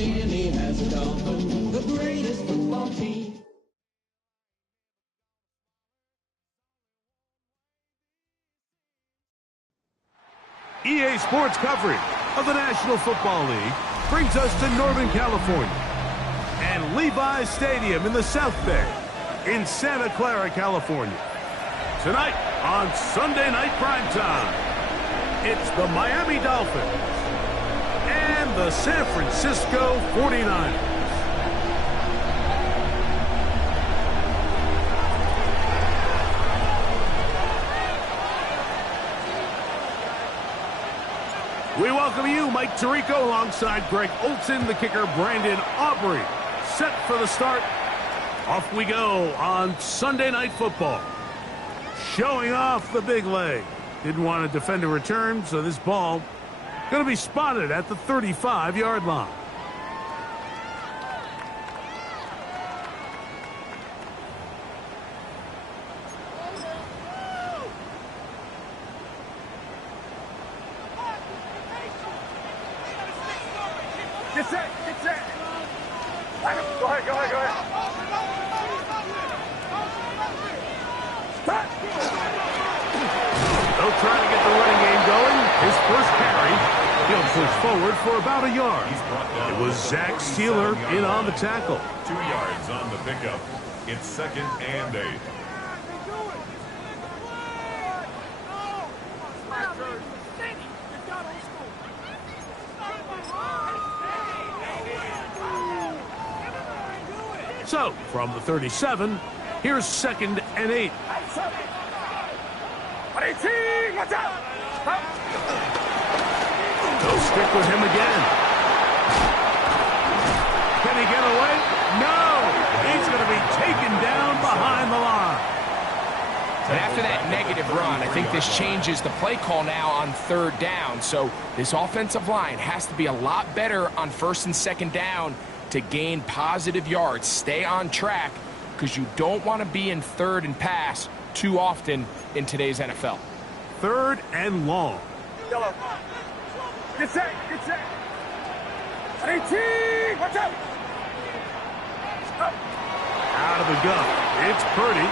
Miami has a Dolphin, the greatest football team. EA Sports coverage of the National Football League brings us to Northern California and Levi's Stadium in the South Bay in Santa Clara, California. Tonight on Sunday Night Primetime, it's the Miami Dolphins and the San Francisco 49ers. We welcome you, Mike Tirico, alongside Greg Olson, the kicker, Brandon Aubrey. Set for the start. Off we go on Sunday Night Football. Showing off the big leg. Didn't want to defend a return, so this ball going to be spotted at the 35-yard line. Get set. Go ahead. They'll try to get the running game going. His first carry, he'll push forward for about a yard. It was Zach Steeler in on the tackle. 2 yards on the pickup. It's 2nd and 8. So, from the 37, here's 2nd and 8. Watch out! They'll stick with him again. Can he get away? No! He's going to be taken down behind the line. And after that negative run, I think this changes the play call now on 3rd down. So this offensive line has to be a lot better on 1st and 2nd down to gain positive yards. Stay on track because you don't want to be in 3rd and pass too often in today's NFL. 3rd and long. Yellow. Get set. 18. Watch out. Out of the gun. It's Purdy.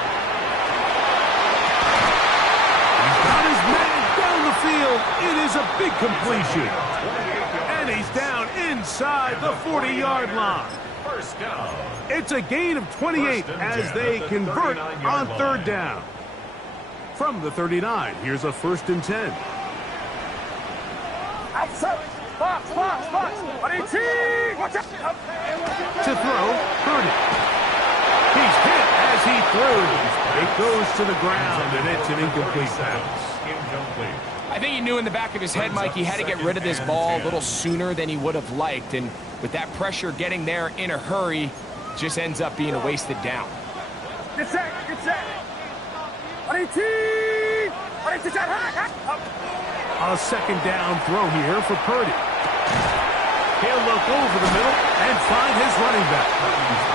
He's got his man down the field. It is a big completion. And he's down inside the 40-yard line. First down. It's a gain of 28 as they convert on 3rd down. From the 39, here's a 1st and 10. Outside. Box. 18. Watch out. To throw, Purdy. He's hit as he throws. It goes to the ground, and it's an incomplete pass. I think he knew in the back of his head, Mike, he had to get rid of this ball a little sooner than he would have liked. And with that pressure getting there in a hurry, just ends up being a wasted down. Get set. 18. A 2nd down throw here for Purdy. He'll look over the middle and find his running back.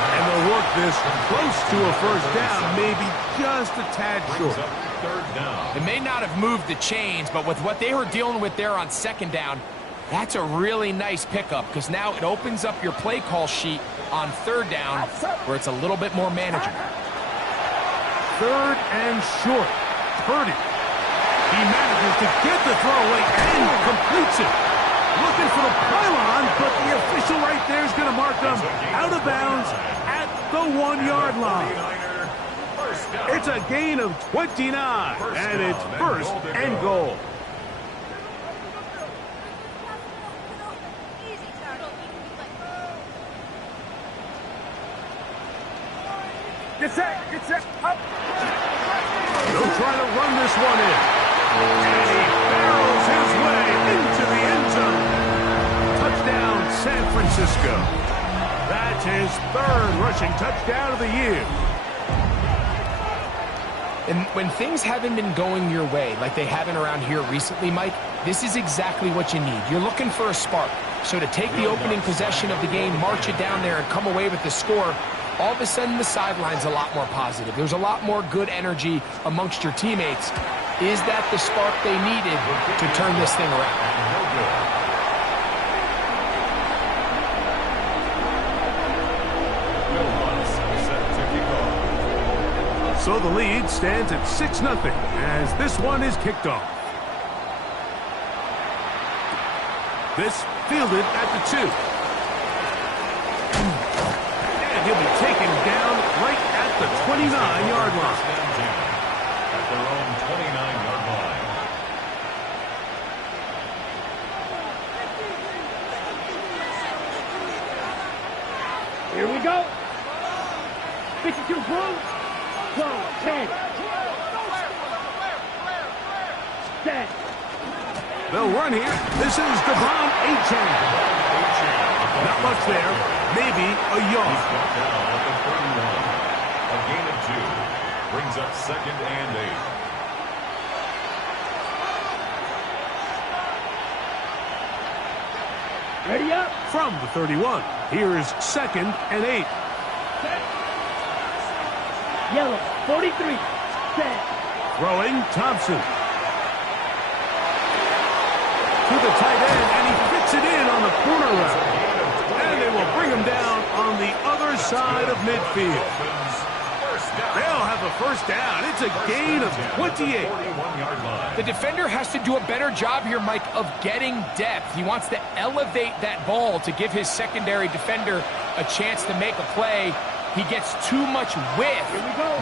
And they'll work this close to a 1st down, maybe just a tad short. 3rd down. It may not have moved the chains, but with what they were dealing with there on 2nd down, that's a really nice pickup because now it opens up your play call sheet on 3rd down where it's a little bit more manageable. 3rd and short. Purdy. He manages to get the throw away and completes it. Looking for the pylon, but the official right there is going to mark them out of bounds at the 1-yard line. It's a gain of 29, and it's 1st and goal. Get set. Up. They'll try to run this one in. And he barrels his way into the end zone. Touchdown, San Francisco. That's his 3rd rushing touchdown of the year. And when things haven't been going your way, like they haven't around here recently, Mike, this is exactly what you need. You're looking for a spark. So to take the opening possession of the game, march it down there, and come away with the score, all of a sudden the sideline's a lot more positive. There's a lot more good energy amongst your teammates. Is that the spark they needed to turn this thing around? So the lead stands at 6-0 as this one is kicked off. This fielded at the 2. And he'll be taken down right at the 29-yard line. At their own 29-yard line. Here we go. 52 blue. 10. Set. They'll run here. This is Devon Achane. Not much there. Maybe a yard. Down at the 31. A gain of 2. Brings up 2nd and 8. Ready up. From the 31, here's 2nd and 8. Yellow. 43. Set. Throwing Thompson. To the tight end, and he fits it in on the corner route. And they will bring him down on the other side of midfield. They'll have a first down. It's a gain of 28. The defender has to do a better job here, Mike, of getting depth. He wants to elevate that ball to give his secondary defender a chance to make a play. He gets too much width,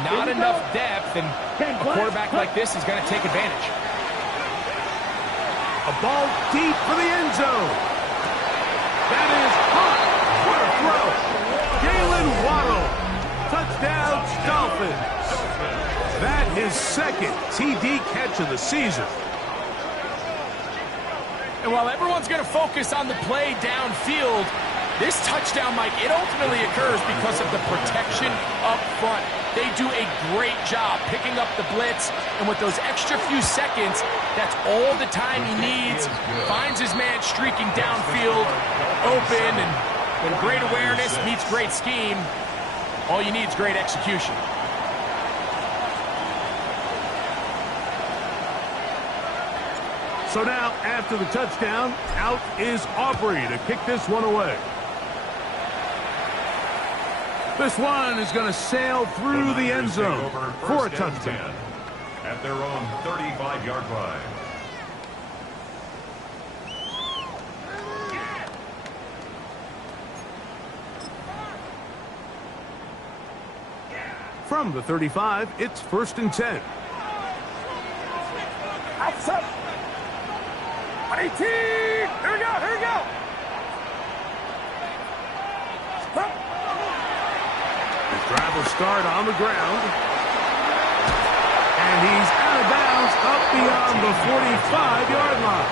not enough depth, and a quarterback like this is going to take advantage. A ball deep for the end zone. That is hot. What a throw. Jalen Waddle. Touchdown, Dolphins. That is 2nd TD catch of the season. And while everyone's going to focus on the play downfield, this touchdown, Mike, it ultimately occurs because of the protection up front. They do a great job picking up the blitz, and with those extra few seconds, that's all the time he needs. Finds his man streaking downfield, open, and when great awareness meets great scheme, all you need is great execution. So now, after the touchdown, out is Aubrey to kick this one away. This one is going to sail through the end zone for a touchdown. At their own 35-yard line. From the 35, it's 1st and 10. Outside. 18. Here we go. Here we go. Drive will start on the ground. And he's out of bounds up beyond the 45-yard line.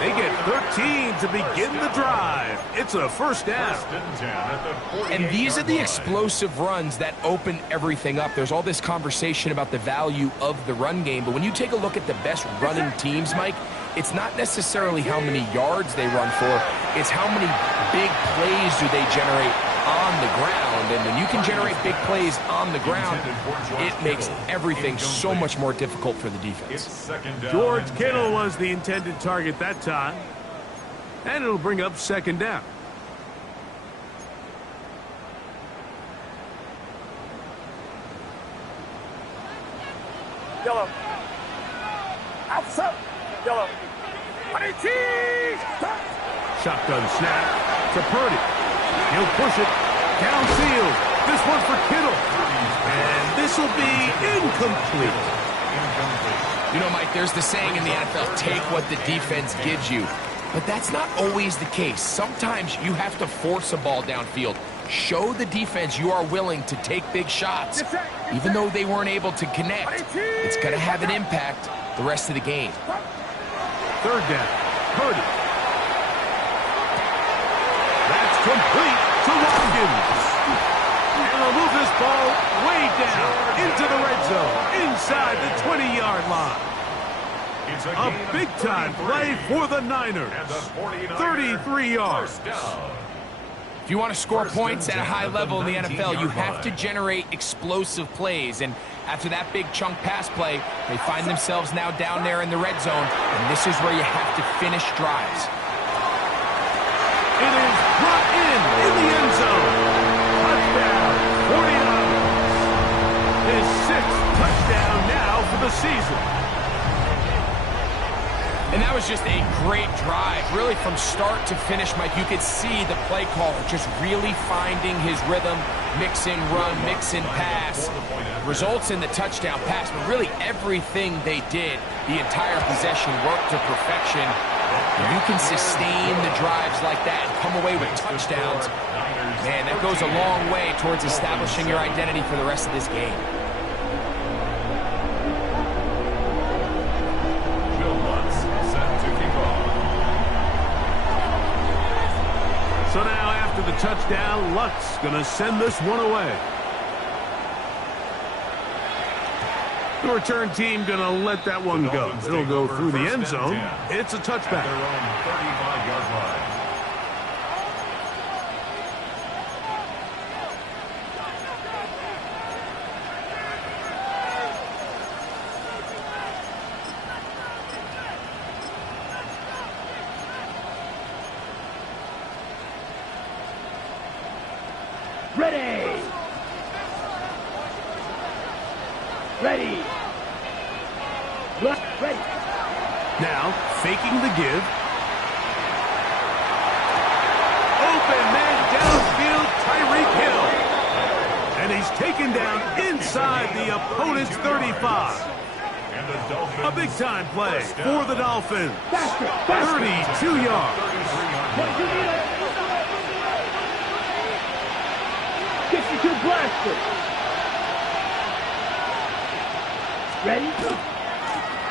They get 13 to begin the drive. It's a first down. And these are the explosive runs that open everything up. There's all this conversation about the value of the run game, but when you take a look at the best running teams, Mike, it's not necessarily how many yards they run for, it's how many big plays do they generate on the ground. And when you can generate big plays on the ground, it makes everything so much more difficult for the defense. George Kittle was the intended target that time. And it'll bring up 2nd down. Yellow. Outside. Yellow. 18. Shotgun snap to Purdy. He'll push it downfield. This one for Kittle. And this will be incomplete. You know, Mike, there's the saying in the NFL, take what the defense gives you. But that's not always the case. Sometimes you have to force a ball downfield. Show the defense you are willing to take big shots. Even though they weren't able to connect, it's going to have an impact the rest of the game. 3rd down. Purdy. That's complete to Watkins. And they'll move this ball way down into the red zone, inside the 20-yard line. A big-time play for the Niners. 33 yards. If you want to score points at a high level in the NFL, you have to generate explosive plays. And after that big chunk pass play, they find themselves now down there in the red zone. And this is where you have to finish drives. It is brought in the end zone. Touchdown, 49ers. the season. And that was just a great drive, really from start to finish, Mike. You could see the play caller just really finding his rhythm, mix and run, mix and pass. Results in the touchdown pass, but really everything they did, the entire possession worked to perfection. You can sustain the drives like that and come away with touchdowns. Man, that goes a long way towards establishing your identity for the rest of this game. So now after the touchdown, Luck's going to send this one away. The return team going to let that one go. It'll go through the end zone. It's a touchback. Their own 35-yard line. Ready. Ready. Ready. Now, faking the give. Open man downfield, Tyreek Hill. And he's taken down inside the opponent's 35. A big-time play for the Dolphins. 32 yards. Blaster. Ready?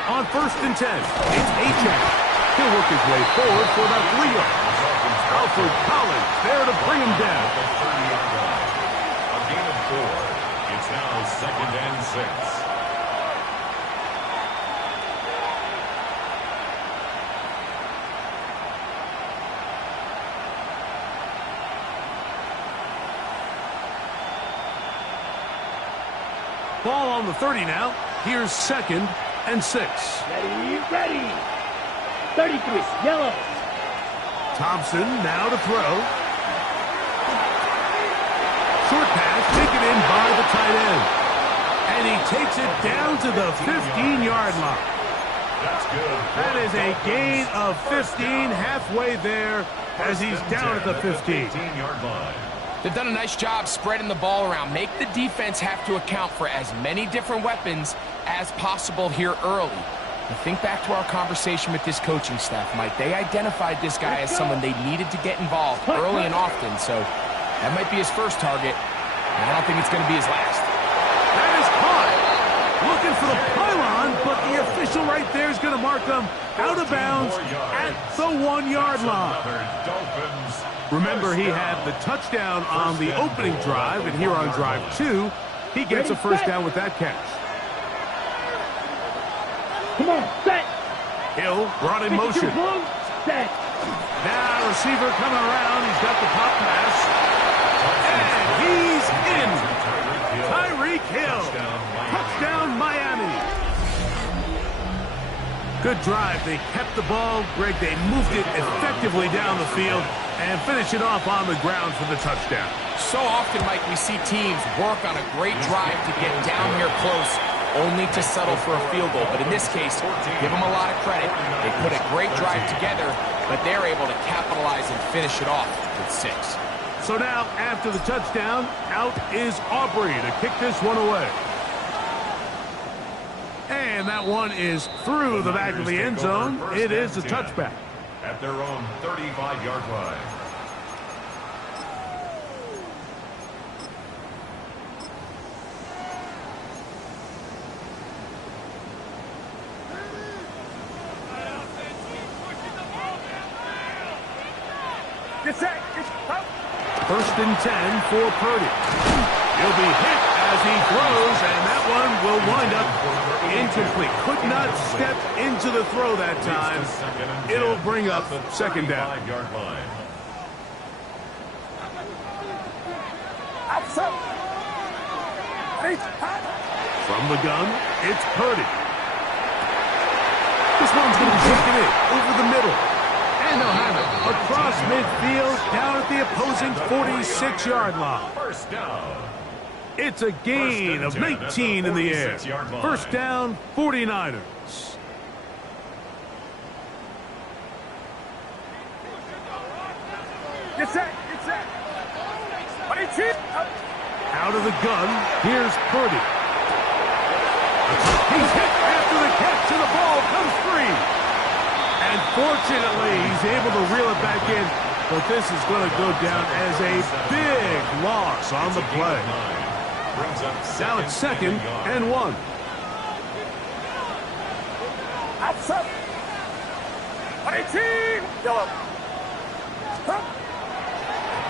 On 1st and 10, it's Achane. He'll work his way forward for about 3 yards. Alfred Collins there to bring him down. A gain of 4. It's now 2nd and 6. Ball on the 30 now. Here's 2nd and 6. Ready, ready. 33, yellow. Thompson now to throw. Short pass taken in by the tight end. And he takes it down to the 15-yard line. That's good. That is a gain of 15 halfway there as he's down at the 15. 15-yard line. They've done a nice job spreading the ball around. Make the defense have to account for as many different weapons as possible here early. And think back to our conversation with this coaching staff, Mike. They identified this guy as someone they needed to get involved early and often, so that might be his first target, and I don't think it's going to be his last. That is caught. Looking for the pylon, but the official right there is going to mark them out of bounds at the 1-yard line. Remember, he had the touchdown on the opening drive, and here on drive 2, he gets a first down with that catch. Come on, set. Hill brought in motion. Set. Now receiver coming around. He's got the pop pass. And he's in. Tyreek Hill. Touchdown, Miami. Good drive. They kept the ball. Greg, they moved it effectively down the field and finish it off on the ground for the touchdown. So often, Mike, we see teams work on a great drive to get down here close, only to settle for a field goal. But in this case, give them a lot of credit. They put a great drive together, but they're able to capitalize and finish it off with 6. So now, after the touchdown, out is Aubrey to kick this one away. And that one is through the back of the end zone. It is a touchback. At their own 35-yard line. First and 10 for Purdy. He'll be hit as he throws, and that one will wind up incomplete. Could not step into the throw that time. It'll bring up 2nd down. From the gun, it's Purdy. This one's going to be taken in over the middle. And they'll have it across midfield down at the opposing 46-yard line. First down. It's a gain of 19 in the air. First down, 49ers. Get set. Out of the gun, here's Purdy. He's hit after the catch, and the ball comes free. And fortunately, he's able to reel it back in, but this is going to go down as a big loss on the play. Now it's 2nd and 1. Outside. 18. Yellow.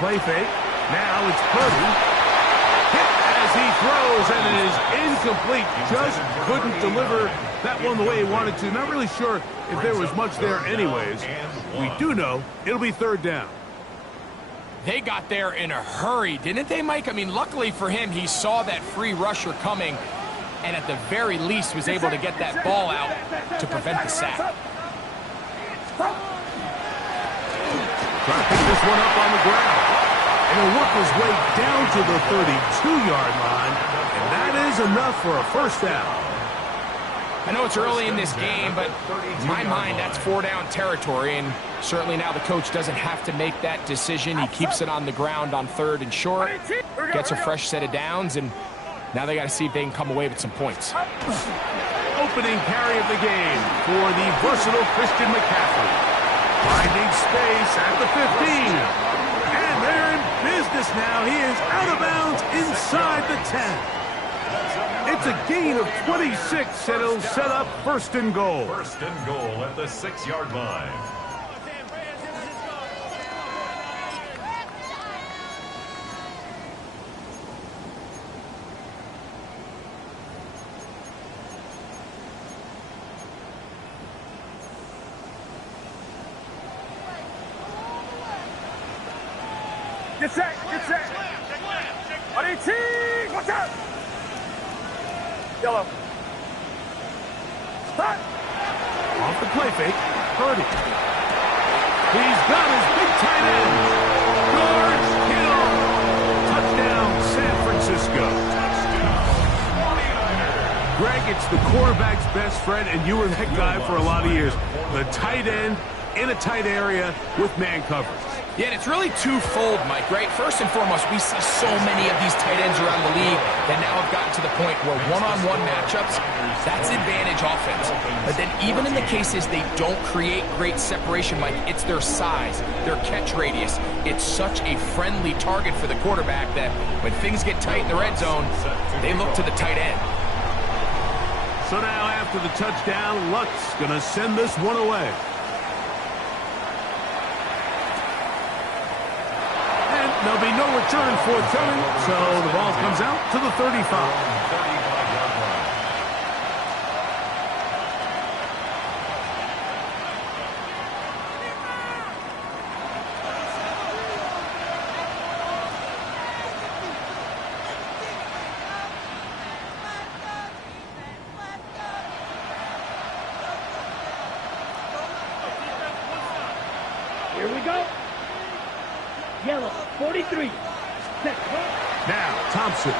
Play fake. Now it's Purdy. Hit as he throws, and it is incomplete. Just couldn't deliver that one the way he wanted to. Not really sure if there was much there anyways. We do know it'll be 3rd down. They got there in a hurry, didn't they, Mike? I mean, luckily for him, he saw that free rusher coming, and at the very least was able to get that ball out to prevent the sack. Trying to pick this one up on the ground. And he'll work his way down to the 32-yard line, and that is enough for a first down. I know it's early in this game, but in my mind, that's 4-down territory, and certainly now the coach doesn't have to make that decision. He keeps it on the ground on 3rd and short, gets a fresh set of downs, and now they got to see if they can come away with some points. Opening carry of the game for the versatile Christian McCaffrey. Finding space at the 15. And they're in business now. He is out of bounds inside the 10. It's a gain of 26, and it'll set up 1st and goal. 1st and goal at the 6-yard line. Get set. 18. Watch out. Yellow. Stop. Off the play fake, Purdy. He's got his big tight end. George Hill. Touchdown, San Francisco. Greg, it's the quarterback's best friend, and you were that guy for a lot of years. The tight end in a tight area with man coverage. Yeah, and it's really twofold, Mike, right? First and foremost, we see so many of these tight ends around the league that now have gotten to the point where one-on-one matchups, that's advantage offense. But then even in the cases they don't create great separation, Mike, it's their size, their catch radius. It's such a friendly target for the quarterback that when things get tight in the red zone, they look to the tight end. So now after the touchdown, Luck's going to send this one away. There'll be no return forthcoming, so the ball comes out to the 35. Here we go. Yellow, 43. Now, Thompson.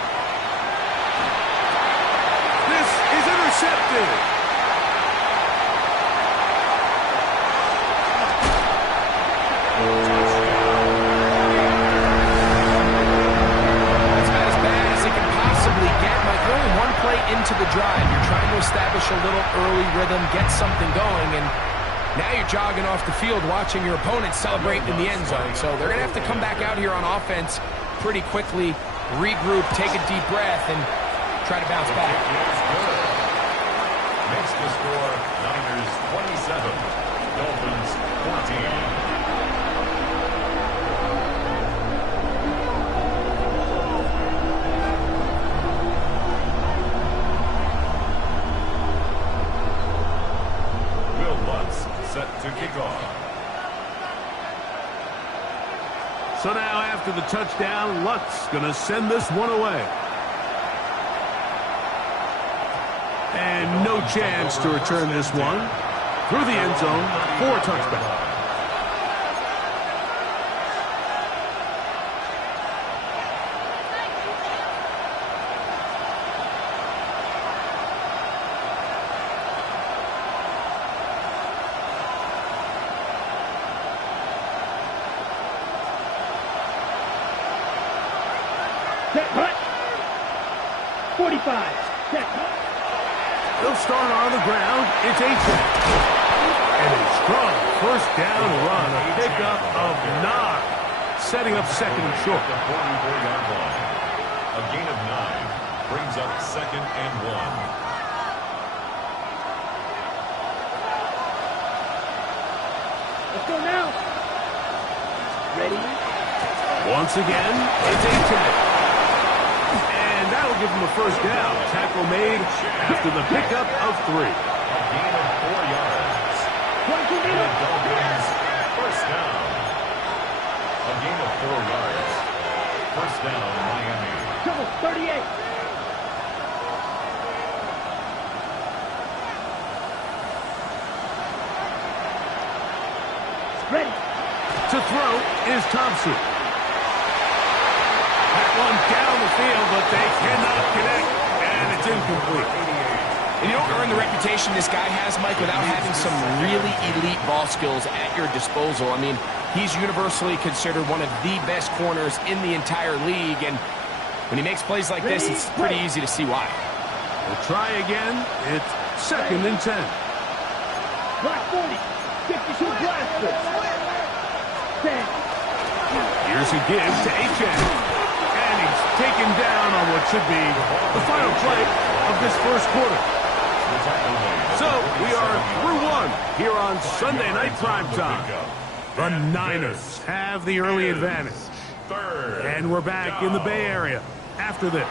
This is intercepted. That's about as bad as it can possibly get. Like, we're only one play into the drive. You're trying to establish a little early rhythm, get something going, and now you're jogging off the field watching your opponent celebrate in the end zone. So they're going to have to come back out here on offense pretty quickly, regroup, take a deep breath, and try to bounce back. Makes the score Niners 27, Dolphins 14. Set to kick off. So now after the touchdown, Luck's going to send this one away. And no chance to return this one through the end zone for a touchback. Set, hut. 45. Set, hut. They'll start on the ground. It's A-Check. And a strong first down run. A pickup of 9. Setting up second and short. The 44-yard line. A gain of 9 brings up second and 1. Let's go now. Ready? Once again, it's A-Check. And that'll give him a first down. Tackle made after the pickup of 3. A gain of 4 yards. And the Dolphins first down. A gain of 4 yards. First down, Miami. Trouble, 38. Ready. To throw is Thompson. That one down the field, but they cannot connect, and it's incomplete. And you don't earn the reputation this guy has, Mike, without having some really elite ball skills at your disposal. I mean, he's universally considered one of the best corners in the entire league, and when he makes plays like this, it's pretty easy to see why. We'll try again. It's second and 10. Block 40. 52 blasters. 10. Here's a give to A-Check. And he's taken down on what should be the final play of this first quarter. So we are through one here on Sunday Night Primetime. The Niners have the early advantage. And we're back in the Bay Area after this.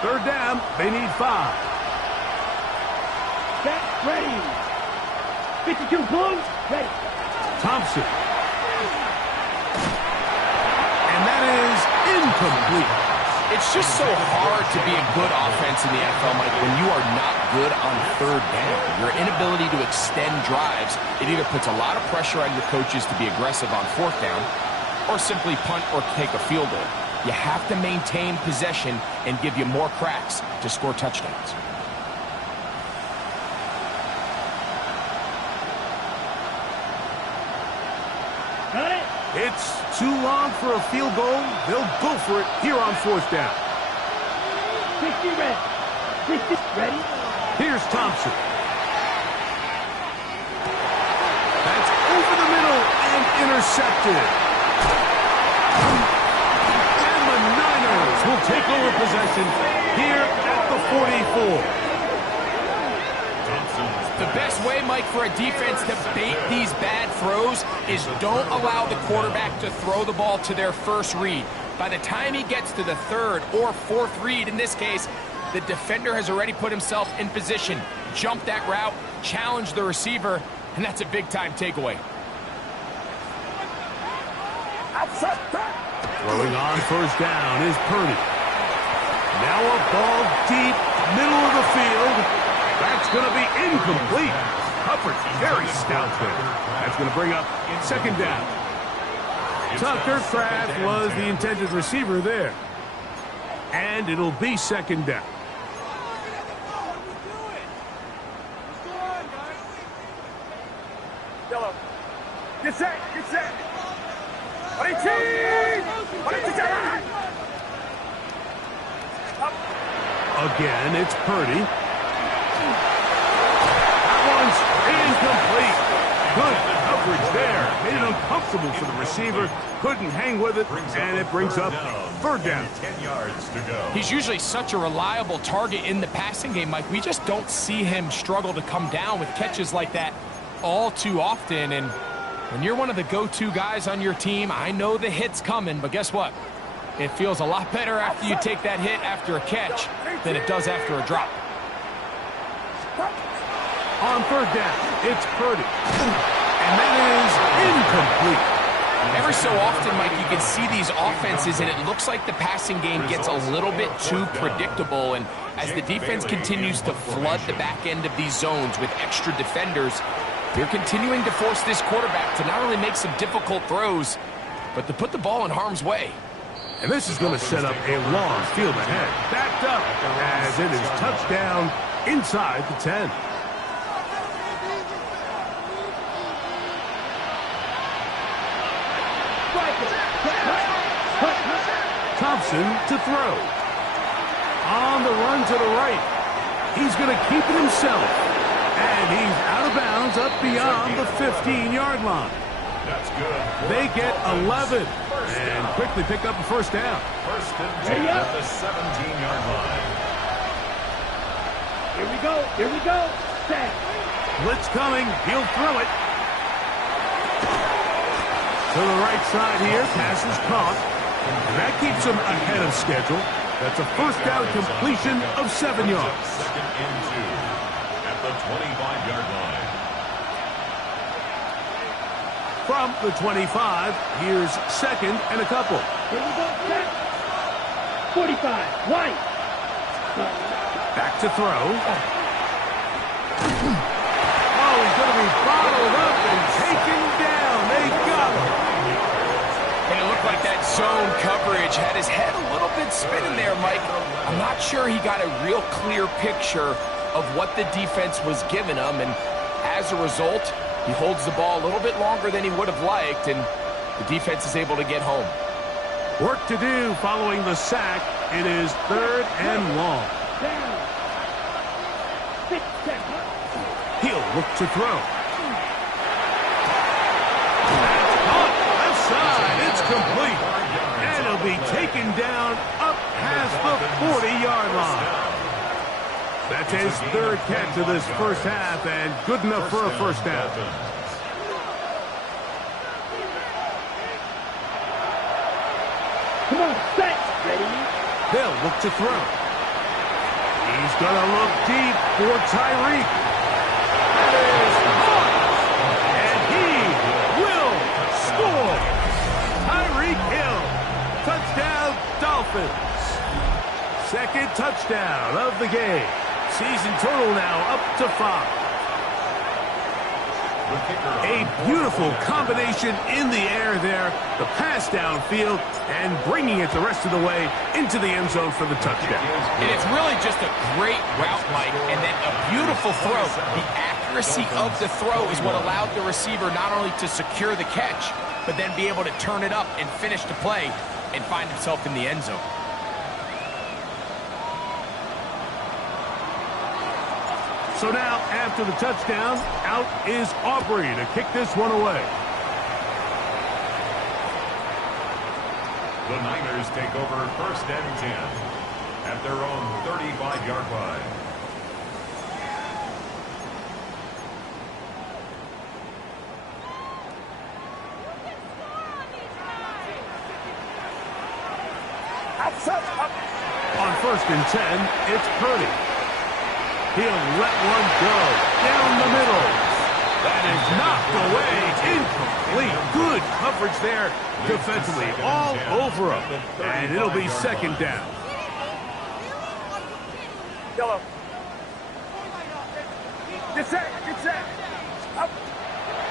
Third down, they need 5. Set, ready. 52 Blues, ready. Thompson. And that is incomplete. It's just so hard to be a good offense in the NFL, Mike, when you are not good on third down. Your inability to extend drives, it either puts a lot of pressure on your coaches to be aggressive on fourth down or simply punt or take a field goal. You have to maintain possession and give you more cracks to score touchdowns. Got it. It's too long for a field goal. They'll go for it here on fourth down. 60 ready. 60 ready. Here's Thompson. That's over the middle and intercepted. And the Niners will take over possession here at the 44. The best way, Mike, for a defense to bait these bad throws is don't allow the quarterback to throw the ball to their first read. By the time he gets to the third or fourth read, in this case, the defender has already put himself in position, jumped that route, challenged the receiver, and that's a big-time takeaway. Throwing on first down is Purdy. Now a ball deep, middle of the field. That's going to be incomplete. Coverage very stout there. That's going to bring up second down. Tucker Kraft was the intended receiver there. And it'll be second down. Yellow. Get set. Get set. 18. 18. Again, it's Purdy. That one's incomplete. Good coverage there. Made it uncomfortable for the receiver. Couldn't hang with it, and it brings up third down. 10 yards to go. He's usually such a reliable target in the passing game, Mike. We just don't see him struggle to come down with catches like that all too often. And when you're one of the go-to guys on your team, I know the hit's coming, but guess what? It feels a lot better after you take that hit after a catch than it does after a drop. On third down, it's Purdy. And that is incomplete. Every so often, Mike, you can see these offenses, and it looks like the passing game gets a little bit too predictable. And as the defense continues to flood the back end of these zones with extra defenders, they're continuing to force this quarterback to not only make some difficult throws, but to put the ball in harm's way. And this is going to set up a long field ahead. Backed up as it is touchdown inside the 10. Wilson to throw. On the run to the right. He's going to keep it himself. And he's out of bounds up beyond the 15-yard line. That's good. They get 11 and quickly pick up a first down. First and 10 at the 17-yard line. Here we go. Here we go. Set. Blitz coming. He'll throw it. To the right side here. Pass is caught. And that keeps him ahead of schedule. That's a first down completion of 7 yards. Second and 2 at the 25-yard line. From the 25, here's second and a couple. Here we go. Set. 45. White. Back to throw. Oh, he's going to be bottled up and taken down. They got him. And it looked like that zone coverage had his head a little bit spinning there, Mike. I'm not sure he got a real clear picture of what the defense was giving him, and as a result, he holds the ball a little bit longer than he would have liked, and the defense is able to get home. Work to do following the sack. It is third and long. Down. 6 seconds. He'll look to throw. That's caught. Left side. It's complete. And he'll be taken down up past the 40-yard line. That's his third catch of this first half, and good enough for a first down. Come on. Set. Ready. They'll look to throw. He's going to look deep for Tyreek. That is caught. And he will score. Tyreek Hill. Touchdown, Dolphins. Second touchdown of the game. Season total now up to 5. A beautiful combination in the air there. The pass downfield and bringing it the rest of the way into the end zone for the touchdown. And it's really just a great route, Mike, and then a beautiful throw. The accuracy of the throw is what allowed the receiver not only to secure the catch, but then be able to turn it up and finish the play and find himself in the end zone. So now, after the touchdown, out is Aubrey to kick this one away. The Niners take over first and 10 at their own 35-yard line. On first and 10, it's Purdy. He'll let one go down the middle. That is knocked away. Incomplete. Good coverage there defensively. All over him. And it'll be second down. Yellow. Get set. Get set. Up.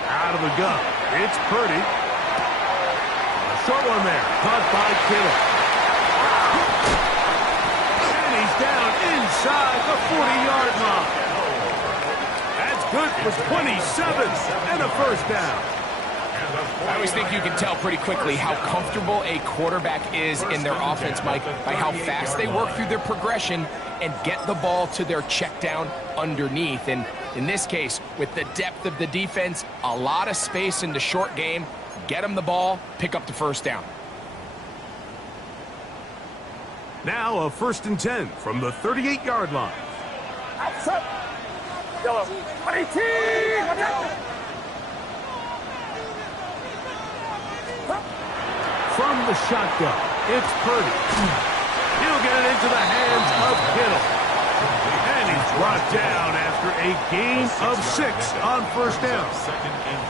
Out of the gun. It's Purdy. A short one there. Caught by Kittle. Down inside the 40-yard line. That's good for 27 and a first down. I always think you can tell pretty quickly how comfortable a quarterback is in their offense, Mike, by how fast they work through their progression and get the ball to their check down underneath. And in this case, with the depth of the defense, a lot of space in the short game, get them the ball, pick up the first down. Now a first and 10 from the 38-yard line. Outside. Yellow. 18. Watch out. From the shotgun, it's Purdy. He'll get it into the hands of Kittle. And he's brought down after a gain of 6 on first down. Second and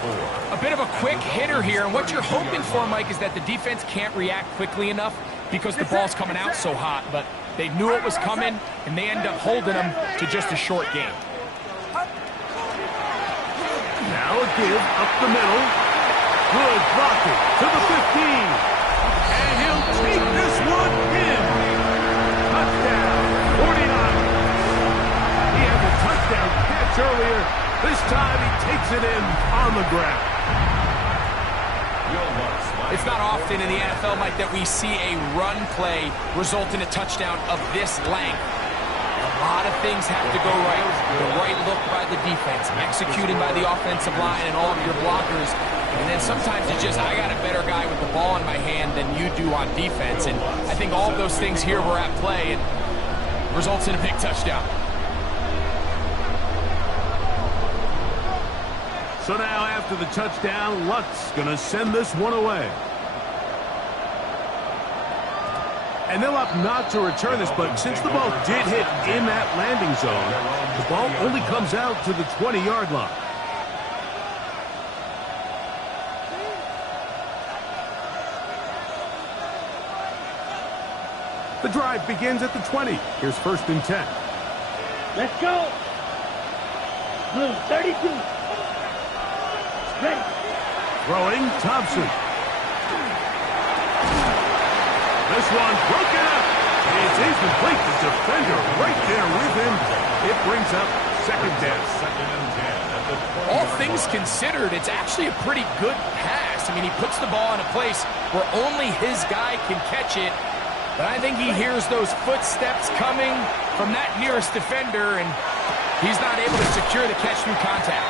4. A bit of a quick hitter here, and what you're hoping for, Mike, is that the defense can't react quickly enough because the ball's coming out so hot, but they knew it was coming, and they end up holding them to just a short game. Now a give up the middle. Good blocking to the 15. And he'll take this one in. Touchdown, 49. He had a touchdown catch earlier. This time he takes it in on the ground. Will Lutz It's not often in the NFL, Mike, that we see a run play result in a touchdown of this length. A lot of things have to go right. The right look by the defense, executing by the offensive line and all of your blockers. And then sometimes it's just, I got a better guy with the ball in my hand than you do on defense. And I think all of those things here were at play and results in a big touchdown. So now after the touchdown, Luck's going to send this one away. And they'll opt not to return this, but since the ball did hit in that landing zone, the ball only comes out to the 20-yard line. The drive begins at the 20. Here's 1st and 10. Let's go. Blue, 32. Ready. Throwing, Thompson. This one broken up. It's incomplete. The defender right there with him. It brings up 2nd down. 2nd and 10 at the 20-yard All things considered, it's actually a pretty good pass. I mean, he puts the ball in a place where only his guy can catch it. But I think he hears those footsteps coming from that nearest defender, and he's not able to secure the catch through contact.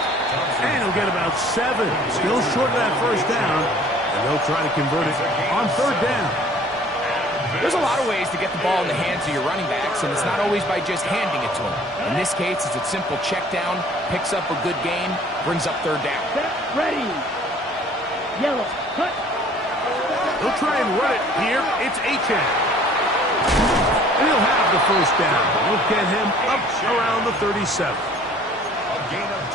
And he'll get about 7. Still short of that 1st down. And they'll try to convert it on 3rd down. There's a lot of ways to get the ball in the hands of your running backs, and it's not always by just handing it to them. In this case, it's a simple check down, picks up a good gain, brings up 3rd down. Set. Ready. Yellow. Cut. They'll try and run it here. It's Achane. And he'll have the 1st down. We'll get him up around the 37.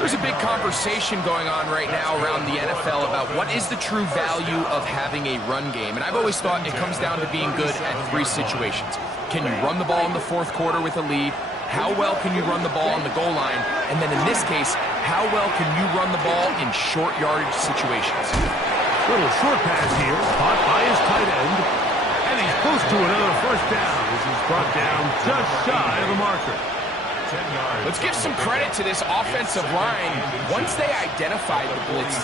There's a big conversation going on right now around the NFL about what is the true value of having a run game. And I've always thought it comes down to being good at 3 situations. Can you run the ball in the 4th quarter with a lead? How well can you run the ball on the goal line? And then in this case, how well can you run the ball in short yardage situations? Little short pass here, caught by his tight end. And he's close to another 1st down. This is brought down just shy of the marker. Let's give some credit to this offensive line. Once they identified the blitz,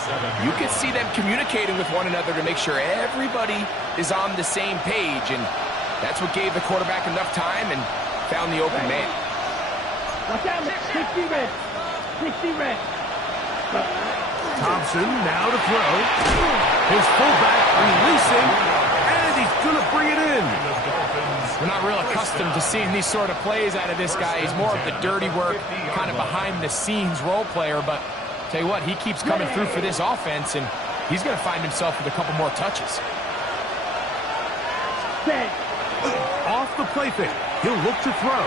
you could see them communicating with one another to make sure everybody is on the same page, and that's what gave the quarterback enough time and found the open man. Watch out, 60 red. 60 red. Thompson now to throw. His fullback releasing, and he's going to bring it in. We're not real accustomed to seeing these sort of plays out of this guy. He's more of the dirty work, kind of behind-the-scenes role player. But tell you what, he keeps coming through for this offense, and he's going to find himself with a couple more touches. Off the play fake. He'll look to throw.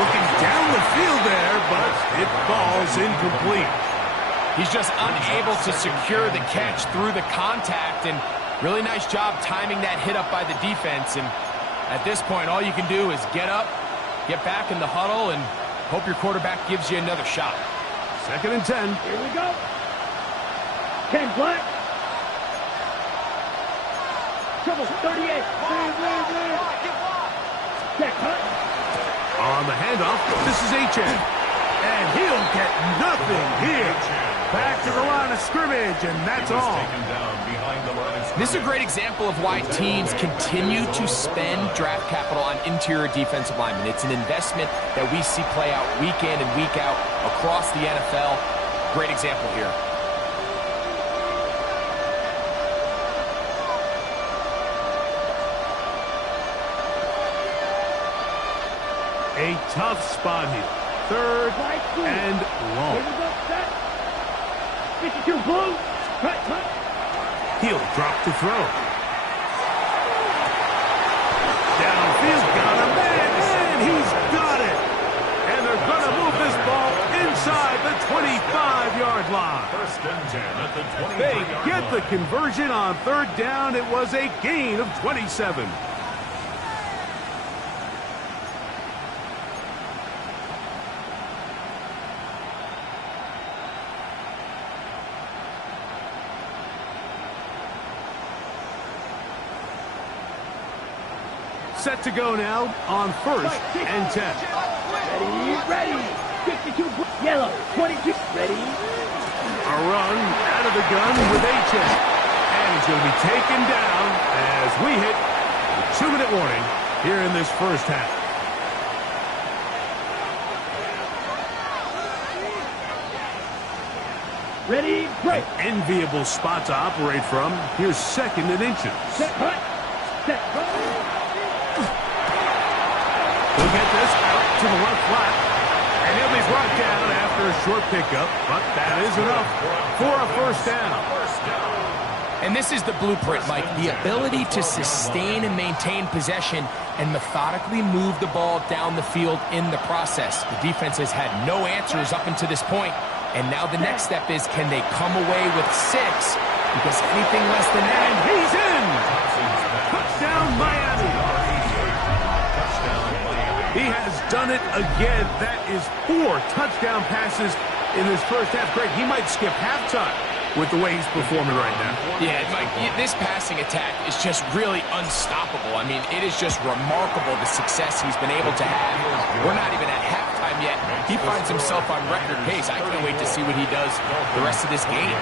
Looking down the field there, but it falls incomplete. He's just unable to secure the catch through the contact, and really nice job timing that hit up by the defense. And at this point, all you can do is get up, get back in the huddle, and hope your quarterback gives you another shot. 2nd and 10. Here we go. 10 black. Trouble 38. Check, cut. On the handoff, this is Achane. And he'll get nothing here. Back to the line of scrimmage, and that's all. This is a great example of why teams continue to spend draft capital on interior defensive linemen. It's an investment that we see play out week in and week out across the NFL. Great example here. A tough spot here. 3rd and long. Here we go, set. 52 blue. Cut, cut. He'll drop to throw. Downfield, got him, and he's got it. And they're going to move this ball inside the 25-yard line. 1st and 10 at the 25-yard line. They get the conversion on 3rd down. It was a gain of 27. Set to go now on 1st and 10. Ready, ready. 52 blue. Yellow. 22. Ready. A run out of the gun with HN. And he's going to be taken down as we hit the 2-minute warning here in this first half. Ready, break. An enviable spot to operate from. Here's 2nd and inches. Set, cut. Set, cut. He'll get this out to the left flat. And he'll be brought down after a short pickup. But that is enough for a first down. And this is the blueprint, Mike. The ability to sustain and maintain possession and methodically move the ball down the field in the process. The defense has had no answers up until this point. And now the next step is, can they come away with 6? Because anything less than that, and he's in! Touchdown, Miami! He has done it again. That is 4 touchdown passes in this first half. Greg, he might skip halftime with the way he's performing right now. Yeah, Mike, this passing attack is just really unstoppable. I mean, it is just remarkable the success he's been able to have. We're not even at halftime yet. He finds himself on record pace. I can't wait to see what he does the rest of this game.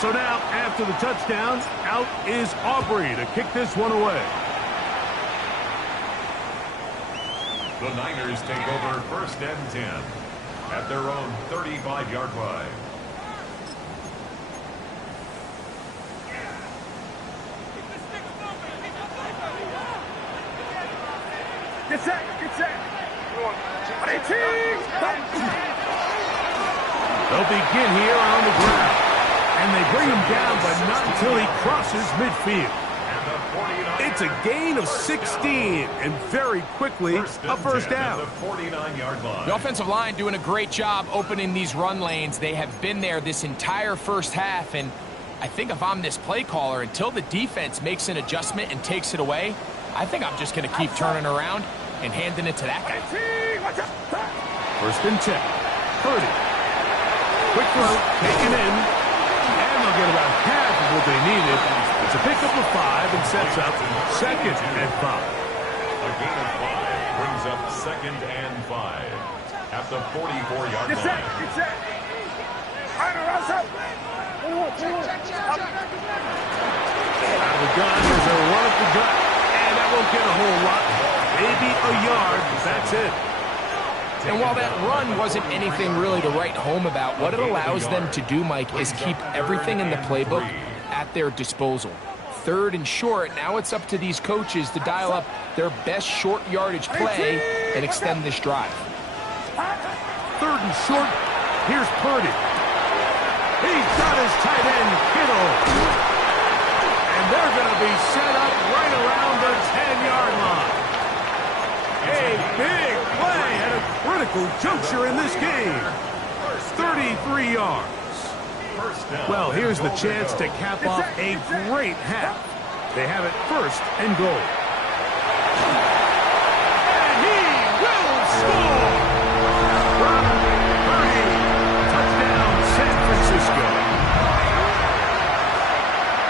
So now, after the touchdown, out is Aubrey to kick this one away. The Niners take over 1st and 10 at their own 35-yard line. Get set, get set. They'll begin here on the ground. And they bring him down, but not until he crosses midfield. It's a gain of 16, and very quickly, a first down. The offensive line doing a great job opening these run lanes. They have been there this entire first half, and I think if I'm this play caller, until the defense makes an adjustment and takes it away, I think I'm just going to keep turning around and handing it to that guy. 1st and 10. Purdy. Quick throw, taken in. And they'll get about half of what they needed. It's a pickup of 5 and sets up 2nd and 5. A gain of 5 brings up 2nd and 5 at the 44-yard line. Get set, get set. Out of the gun, there's a run up the gut. And that won't get a whole lot. Maybe a yard. That's it. And while that run wasn't anything really to write home about, what it allows them to do, Mike, is keep everything in the playbook at their disposal. 3rd and short, now it's up to these coaches to dial up their best short yardage play and extend this drive. 3rd and short, here's Purdy. He's got his tight end, Kittle. And they're going to be set up right around the 10-yard line. A big play at a critical juncture in this game. 33 yards. Well, here's the chance to cap off a great half. They have it 1st and goal. And he will score! Brock Purdy. Touchdown, San Francisco.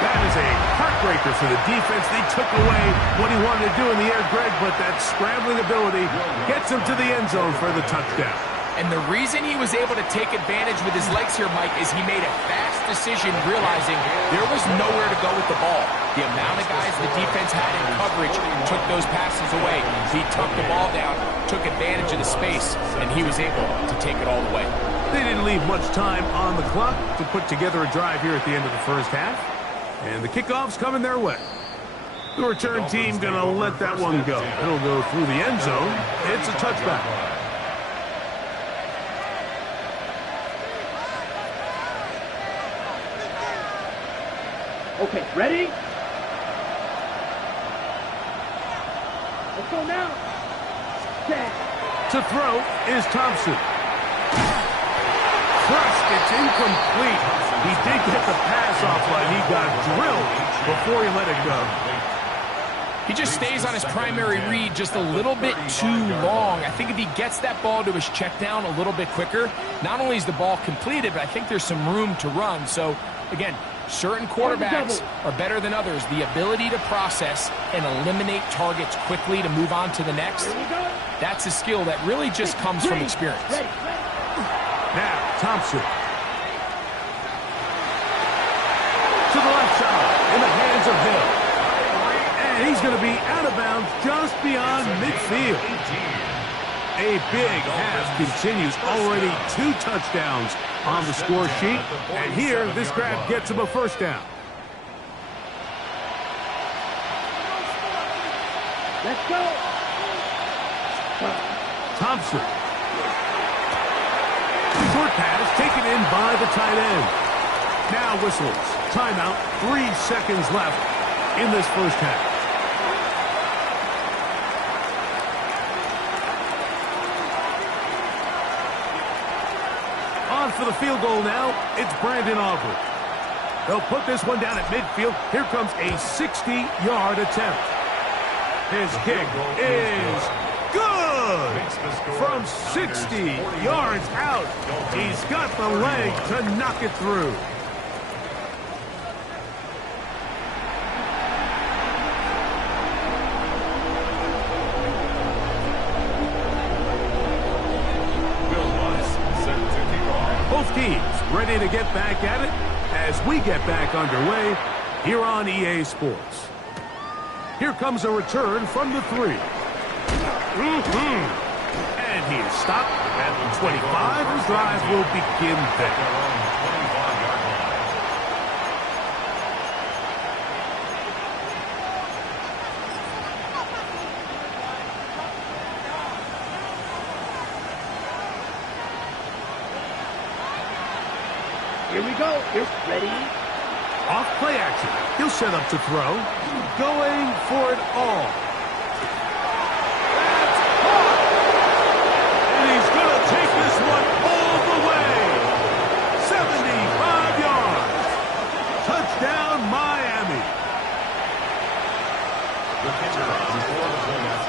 That is a heartbreaker for the defense. They took away what he wanted to do in the air, Greg, but that scrambling ability gets him to the end zone for the touchdown. And the reason he was able to take advantage with his legs here, Mike, is he made a fast decision realizing there was nowhere to go with the ball. The amount of guys the defense had in coverage took those passes away. He tucked the ball down, took advantage of the space, and he was able to take it all the way. They didn't leave much time on the clock to put together a drive here at the end of the first half. And the kickoff's coming their way. The return team going to let that one go. It'll go through the end zone. It's a touchback. Okay, ready? Let's go now. Set. To throw is Thompson. Crushed, it's incomplete. He did get the pass off, but he got drilled before he let it go. He just stays on his primary read just a little bit too long. I think if he gets that ball to his check down a little bit quicker, not only is the ball completed, but I think there's some room to run. So, again, certain quarterbacks are better than others. The ability to process and eliminate targets quickly to move on to the next, that's a skill that really just comes from experience. Now, Thompson. And he's going to be out of bounds just beyond midfield. A big half continues. Already 2 touchdowns on the score sheet. And here, this grab gets him a first down. Let's go. Thompson. Short pass taken in by the tight end. Now whistles. Timeout. 3 seconds left in this first half. On for the field goal now. It's Brandon Aubrey. They'll put this one down at midfield. Here comes a 60-yard attempt. His kick is good. From 60 yards out, he's got the leg to knock it through. Both teams ready to get back at it as we get back underway here on EA Sports. Here comes a return from the 3. And he is stopped at the 25. The drive will begin there. Here we go. Here's ready. Off play action. He'll set up to throw. Going for it all. That's caught! And he's going to take this one all the way. 75 yards. Touchdown, Miami.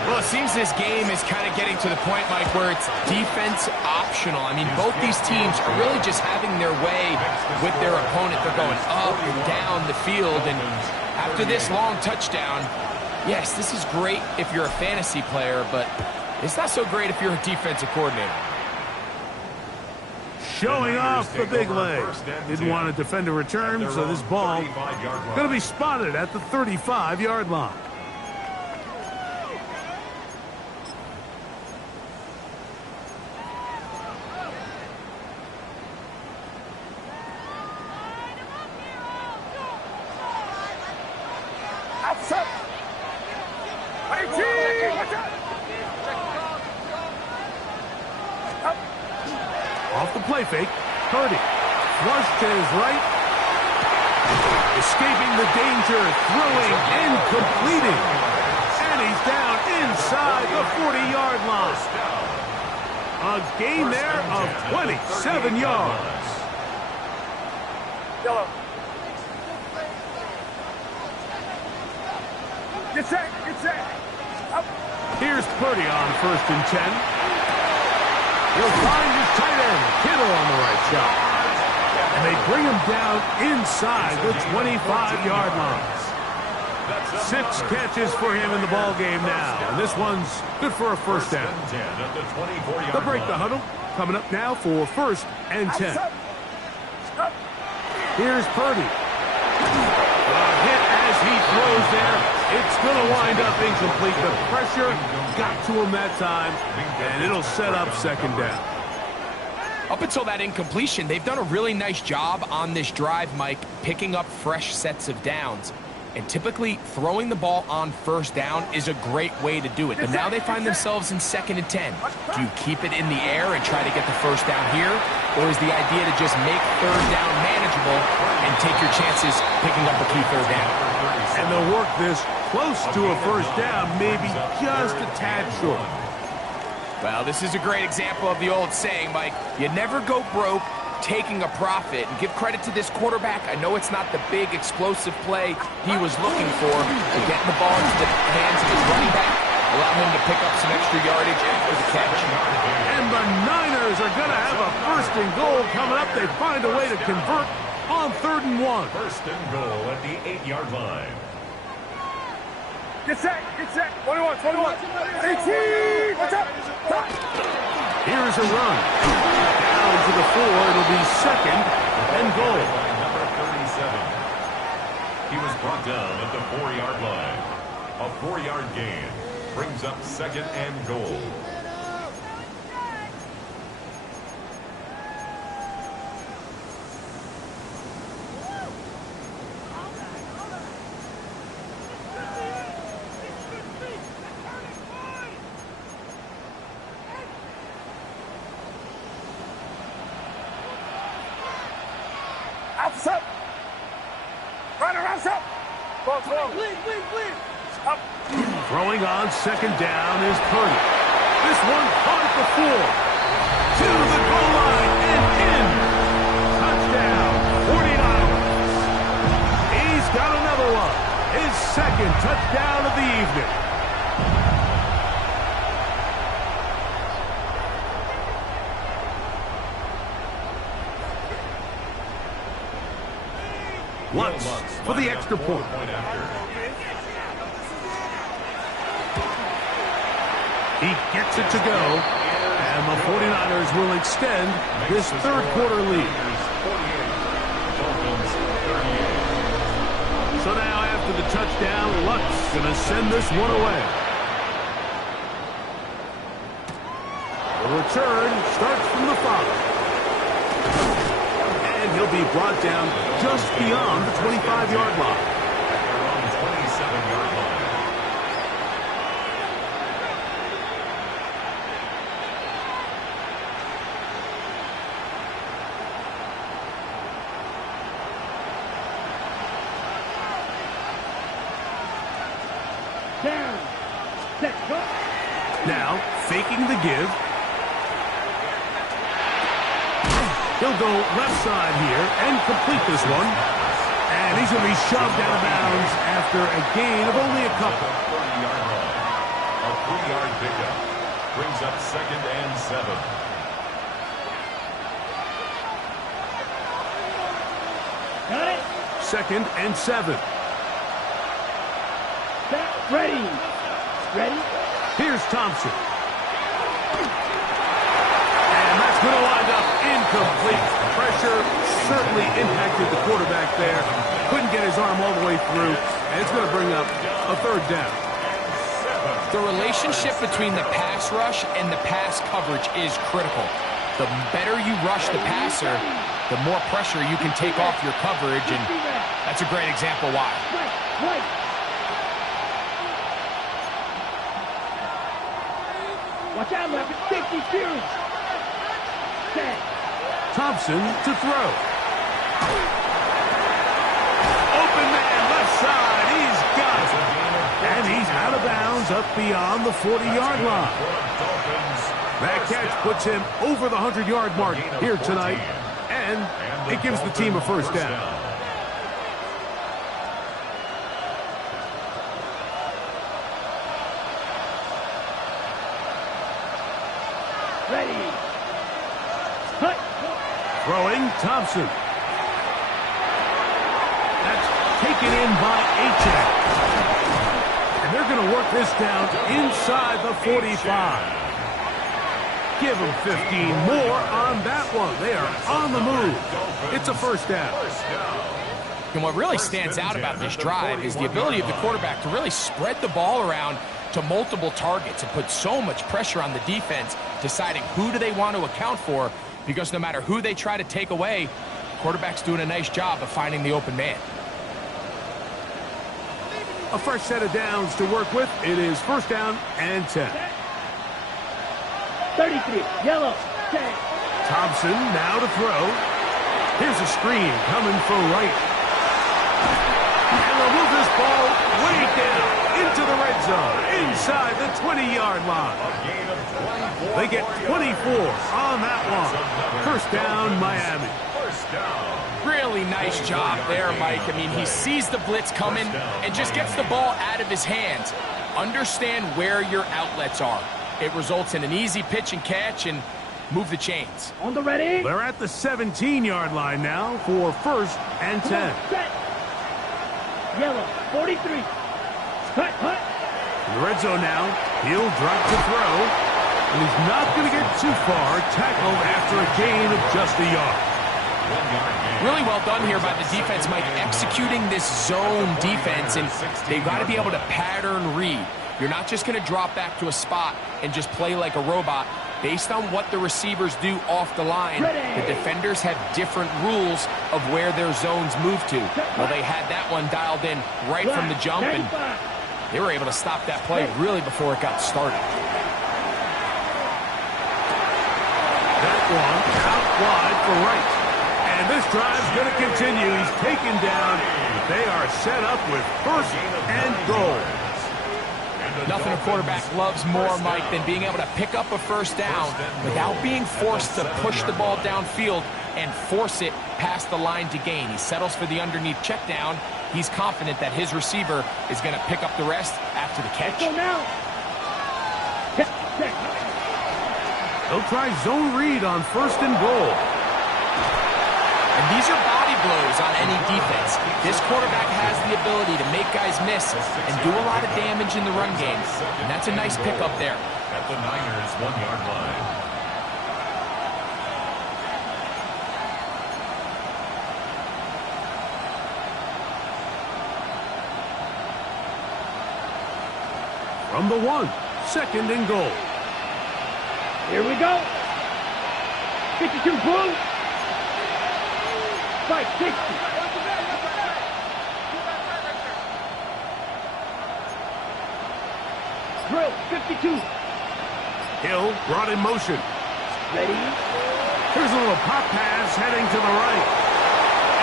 Well, it seems this game is kind of getting to the point, Mike, where it's defense optional. I mean, both these teams are really just having their way with their opponent. They're going up and down the field, and after this long touchdown, yes, this is great if you're a fantasy player, but it's not so great if you're a defensive coordinator. Showing off the big leg. Didn't want to defend a return, so this ball going to be spotted at the 35-yard line. Off the play fake, Purdy. Flush to his right. Escaping the danger, throwing and completing. And he's down inside the 40-yard line. A gain there of 27 yards. Yellow. Get set, get set. Up. Here's Purdy on 1st and 10. He'll find his tight end, Kittle on the right side. And they bring him down inside the 25-yard line. 6 catches for him in the ball game now. And this one's good for a first down. They'll break the huddle. Coming up now for 1st and 10. Here's Purdy. A hit as he throws there. It's going to wind up incomplete. The pressure got to him that time, and it'll set up 2nd down. Up until that incompletion, they've done a really nice job on this drive, Mike, picking up fresh sets of downs. And typically, throwing the ball on 1st down is a great way to do it. But now they find themselves in 2nd and 10. Do you keep it in the air and try to get the 1st down here? Or is the idea to just make 3rd down manageable and take your chances picking up a key 3rd down? And they'll work this close to a 1st down, maybe just a tad short. Well, this is a great example of the old saying, Mike, you never go broke taking a profit. And give credit to this quarterback. I know it's not the big explosive play he was looking for, but getting the ball into the hands of his running back, allow him to pick up some extra yardage after the catch. And the Niners are going to have a 1st and goal coming up. They find a way to convert on 3rd and 1. 1st and goal at the 8-yard line. Get set, get set. 21, 21. 18, watch out. Here's a run. Down to the 4. It'll be 2nd and goal. Number 37. He was brought down at the 4-yard line. A 4-yard gain brings up 2nd and goal. Up. Right around up. Go. Clean. Up. Throwing on 2nd down is Purdy. This one caught at the 4. To the goal line and in. Touchdown, 49ers. He's got another one. His 2nd touchdown of the evening. Lutz for the extra point. He gets it to go, and the 49ers will extend this 3rd quarter lead. So now after the touchdown, Lutz going to send this one away. The return starts from the 5. And he'll be brought down just beyond the 25-yard line. Around the 27-yard line. Down. Set. Go. Now, faking the give. He'll go left side here and complete this one. And he's going to be shoved out of bounds after a gain of only a couple. 30-yard line. A 3-yard pickup brings up 2nd and 7. Got it. 2nd and 7. Set. Ready. Here's Thompson. And that's going to wind up incomplete. Pressure certainly impacted the quarterback there. Couldn't get his arm all the way through. And it's going to bring up a 3rd down. The relationship between the pass rush and the pass coverage is critical. The better you rush the passer, the more pressure you can take off your coverage, and that's a great example why. Right. Watch out, left. 50 series. Set. Thompson to throw. Open man, left side. He's got it. And he's out of bounds up beyond the 40-yard line. That catch puts him over the 100-yard mark here tonight. And it gives the team a 1st down. Ready. Throwing, Thompson. That's taken in by Achek. And they're going to work this down inside the 45. Give them 15 more on that one. They are on the move. It's a 1st down. And what really stands out about this drive is the ability of the quarterback to really spread the ball around to multiple targets and put so much pressure on the defense, deciding who do they want to account for, because no matter who they try to take away, quarterback's doing a nice job of finding the open man. A fresh set of downs to work with. It is 1st down and 10. 33. Yellow. Set. Thompson now to throw. Here's a screen coming for right. And they'll move this ball way down into the red zone, inside the 20-yard line. They get 24 on that one. 1st down, Miami. Really nice job there, Mike. I mean, he sees the blitz coming and just gets the ball out of his hands. Understand where your outlets are. It results in an easy pitch and catch and move the chains. On the ready. They're at the 17-yard line now for 1st and 10. Set. Yellow. 43. Hut. In the red zone now, he'll drop to throw. And he's not going to get too far, tackled after a gain of just a yard. 1-yard gain. Really well done here by the defense, Mike, executing this zone defense, and they've got to be able to pattern read. You're not just going to drop back to a spot and just play like a robot. Based on what the receivers do off the line, the defenders have different rules of where their zones move to. Well, they had that one dialed in right from the jump, and they were able to stop that play really before it got started. That one out wide for Wright. And this drive's going to continue. He's taken down. They are set up with first and goal. Nothing a quarterback loves more, Mike, than being able to pick up a first down without being forced to push the ball downfield and force it past the line to gain. He settles for the underneath check down. He's confident that his receiver is going to pick up the rest after the catch. They'll try zone read on first and goal. And these are body blows on any defense. This quarterback has the ability to make guys miss and do a lot of damage in the run game. And that's a nice pickup there. At the Niners' 1-yard line. From the 1, second and goal. Here we go. 52 blue. 560. Drill 52. Hill brought in motion. Ready? Here's a little pop pass heading to the right.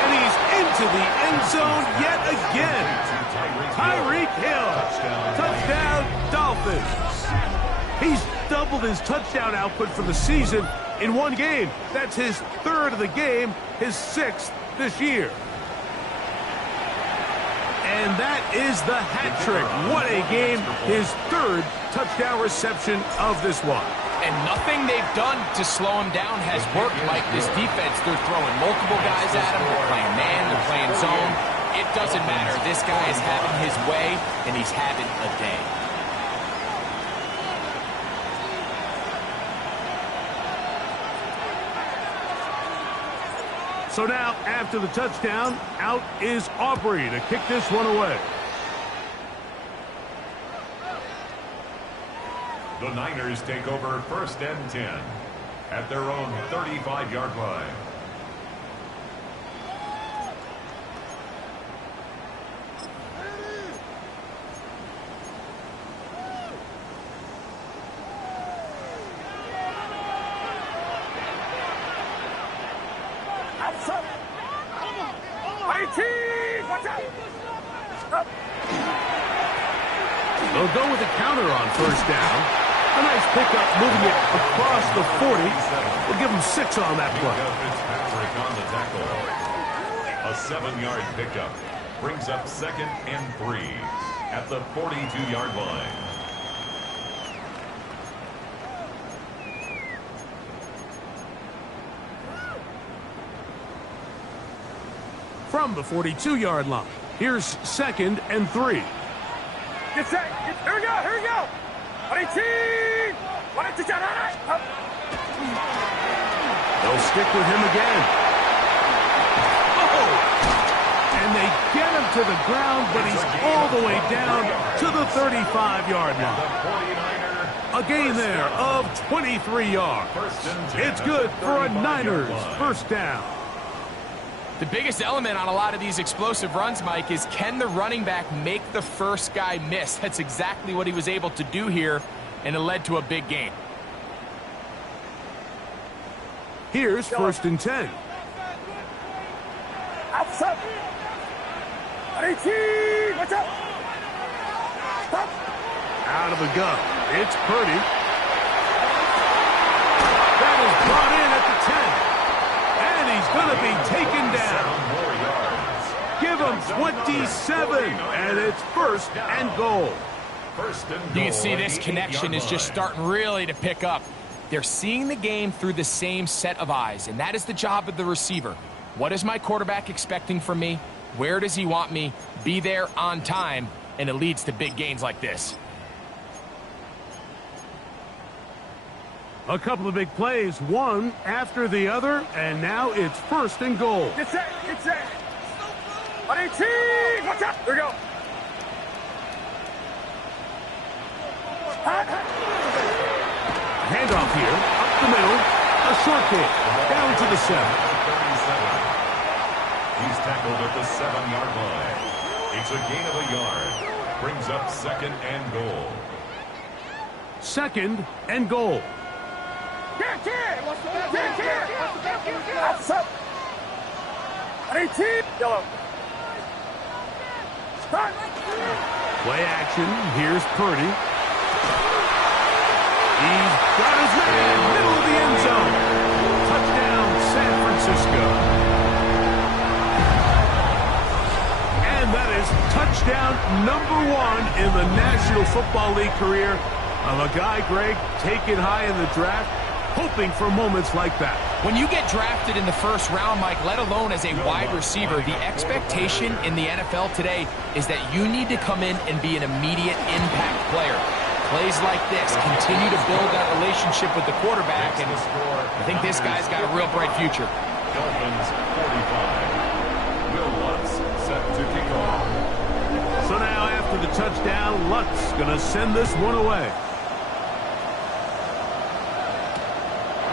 And he's into the end zone yet again. Tyreek Hill. Touchdown, Dolphins. He's doubled his touchdown output for the season in one game. That's his third of the game, his sixth this year. And that is the hat trick. What a game. His third touchdown reception of this one. And nothing they've done to slow him down has worked like this defense. They're throwing multiple guys at him. They're playing man. They're playing zone. It doesn't matter. This guy is having his way, and he's having a day. So now, after the touchdown, out is Aubrey to kick this one away. The Niners take over first and 10 at their own 35-yard line. They'll go with a counter on first down. A nice pickup moving it across the 40. We'll give him 6 on that play. Fitzpatrick on the tackle. A 7-yard pickup brings up second and 3 at the 42-yard line. From the 42-yard line, here's second and 3. Get set. Here we go. Here we go. 18. They'll stick with him again. Oh! And they get him to the ground, but he's all the way down to the 35-yard line. A gain there of 23 yards. It's good for a Niners first down. The biggest element on a lot of these explosive runs, Mike, is can the running back make the first guy miss? That's exactly what he was able to do here, and it led to a big gain. Here's first and 10. Outside. 18. Watch out. Stop. Out of the gun. It's Purdy. That is brought in at the 10. And he's going to be taken down. Give him 27, and it's first and goal. You can see this connection is just starting really to pick up. They're seeing the game through the same set of eyes, and that is the job of the receiver. What is my quarterback expecting from me? Where does he want me? Be there on time, and it leads to big gains like this. A couple of big plays, one after the other, and now it's 1st and goal. Get set, get set. On 18, watch out. There we go. Handoff here, up the middle, a short kick, down to the 7. 37. He's tackled at the 7-yard line. It's a gain of a yard. Brings up 2nd and goal. 2nd and goal. Outside. On 18, yellow. Start. Play action, here's Purdy. He's got his man, middle of the end zone. Touchdown, San Francisco. And that is touchdown number 1 in the National Football League career of a guy, Greg, taken high in the draft, hoping for moments like that. When you get drafted in the 1st round, Mike, let alone as a wide receiver, the expectation in the NFL today is that you need to come in and be an immediate impact player. Plays like this continue to build that relationship with the quarterback, and I think this guy's got a real bright future. Dolphins 45. Will Lutz set to kick off. So now after the touchdown, Lutz going to send this one away.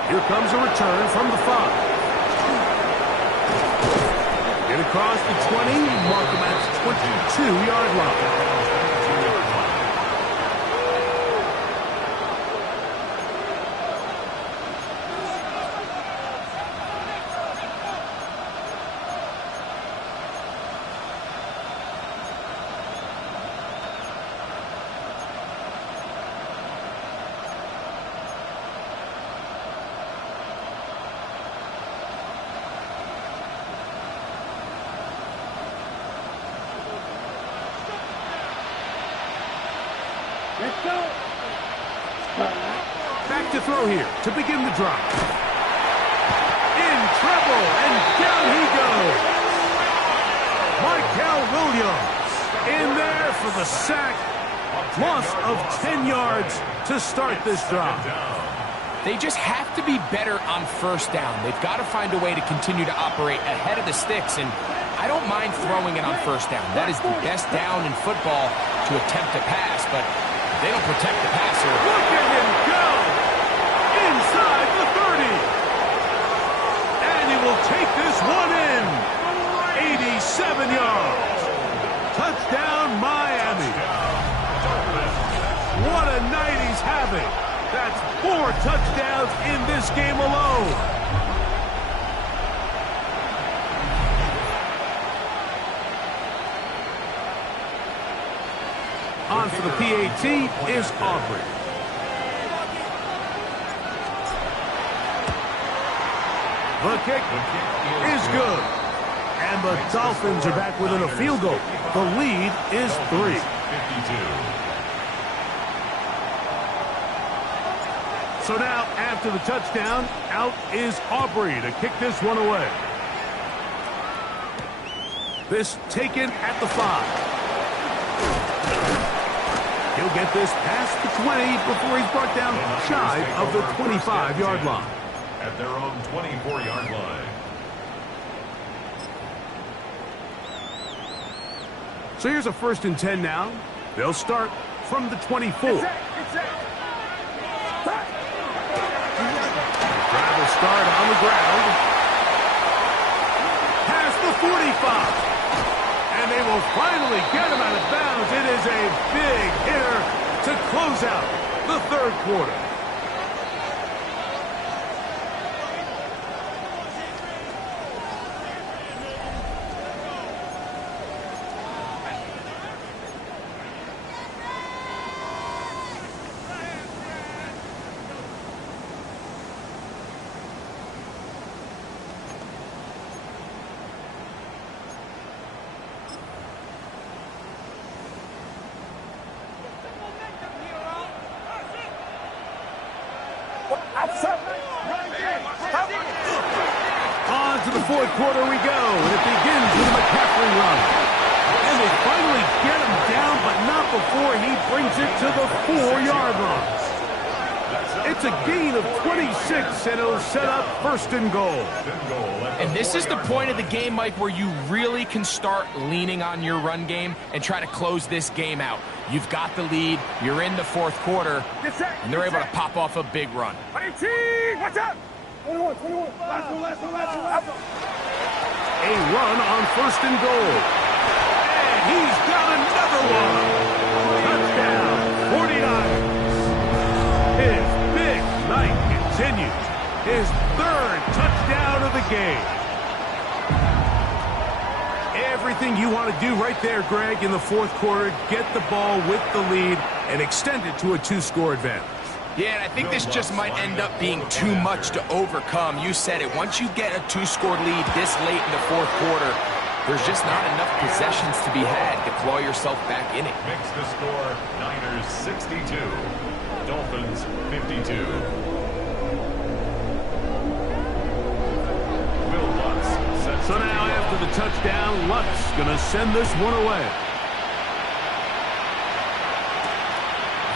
Here comes a return from the 5. Get across the 20, mark him at the 22-yard line. Let's go. Back to throw here to begin the drive. In trouble, and down he goes. Michael Williams in there for the sack. Loss of 10 yards to start this drive. They just have to be better on 1st down. They've got to find a way to continue to operate ahead of the sticks, and I don't mind throwing it on 1st down. That is the best down in football to attempt to pass, but they don't protect the passer. Look at him go! Inside the 30. And he will take this one in. 87 yards. Touchdown, Miami. What a night he's having. That's 4 touchdowns in this game alone. On for the PAT is Aubrey. The kick is good. And the Dolphins are back within a field goal. The lead is 3. 52. So now, after the touchdown, out is Aubrey to kick this one away. This taken at the 5. He'll get this past the 20 before he's brought down shy of the 25-yard line. At their own 24-yard line. So here's a 1st and 10 now. They'll start from the 24. Drive will start on the ground. Past the 45. And they will finally get him out of bounds. It is a big hitter to close out the 3rd quarter. On to the 4th quarter we go, and it begins with a McCaffrey run. And they finally get him down, but not before he brings it to the 4-yard line. It's a gain of 26, and it'll set up first and goal. And this is the point of the game, Mike, where you really can start leaning on your run game and try to close this game out. You've got the lead, you're in the fourth quarter, and they're able to pop off a big run. 18, watch out! 21, 21. Last one. A run on first and goal. And he's got another one. Touchdown, 49ers. His big night continues. His third touchdown of the game. Everything you want to do right there, Greg, in the fourth quarter, get the ball with the lead and extend it to a two-score advantage. Yeah, and I think this just might end up being too much to overcome. You said it. Once you get a two-score lead this late in the fourth quarter, there's just not enough possessions to be had to claw yourself back in it. Makes the score Niners 62, Dolphins 52. Will Lutz sets So now after the touchdown, Lutz going to send this one away.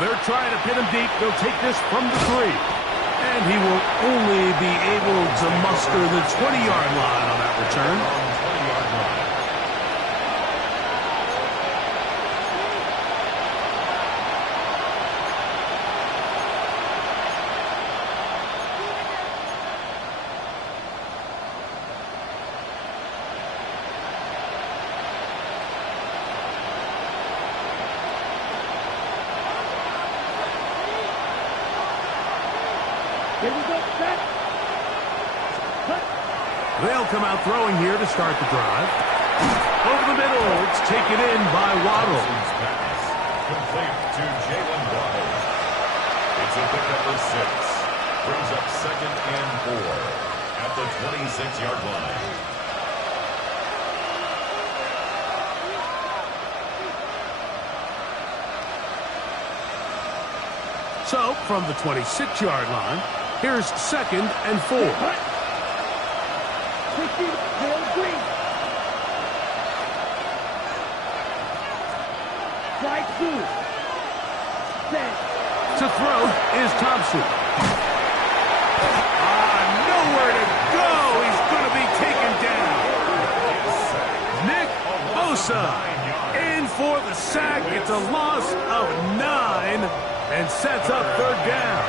They're trying to pin him deep. They'll take this from the 3. And he will only be able to muster the 20-yard line on that return. Here we go, set. They'll come out throwing here to start the drive. Over the middle, it's taken in by Waddle. Pass complete to Jalen Waddle. It's a pickup of 6. Brings up second and 4 at the 26-yard line. So, from the 26-yard line, here's second and 4. 60, green. Strike 2. Set. To throw is Thompson. Nowhere to go. He's going to be taken down. Nick Bosa in for the sack. It's a loss of 9 and sets up third down.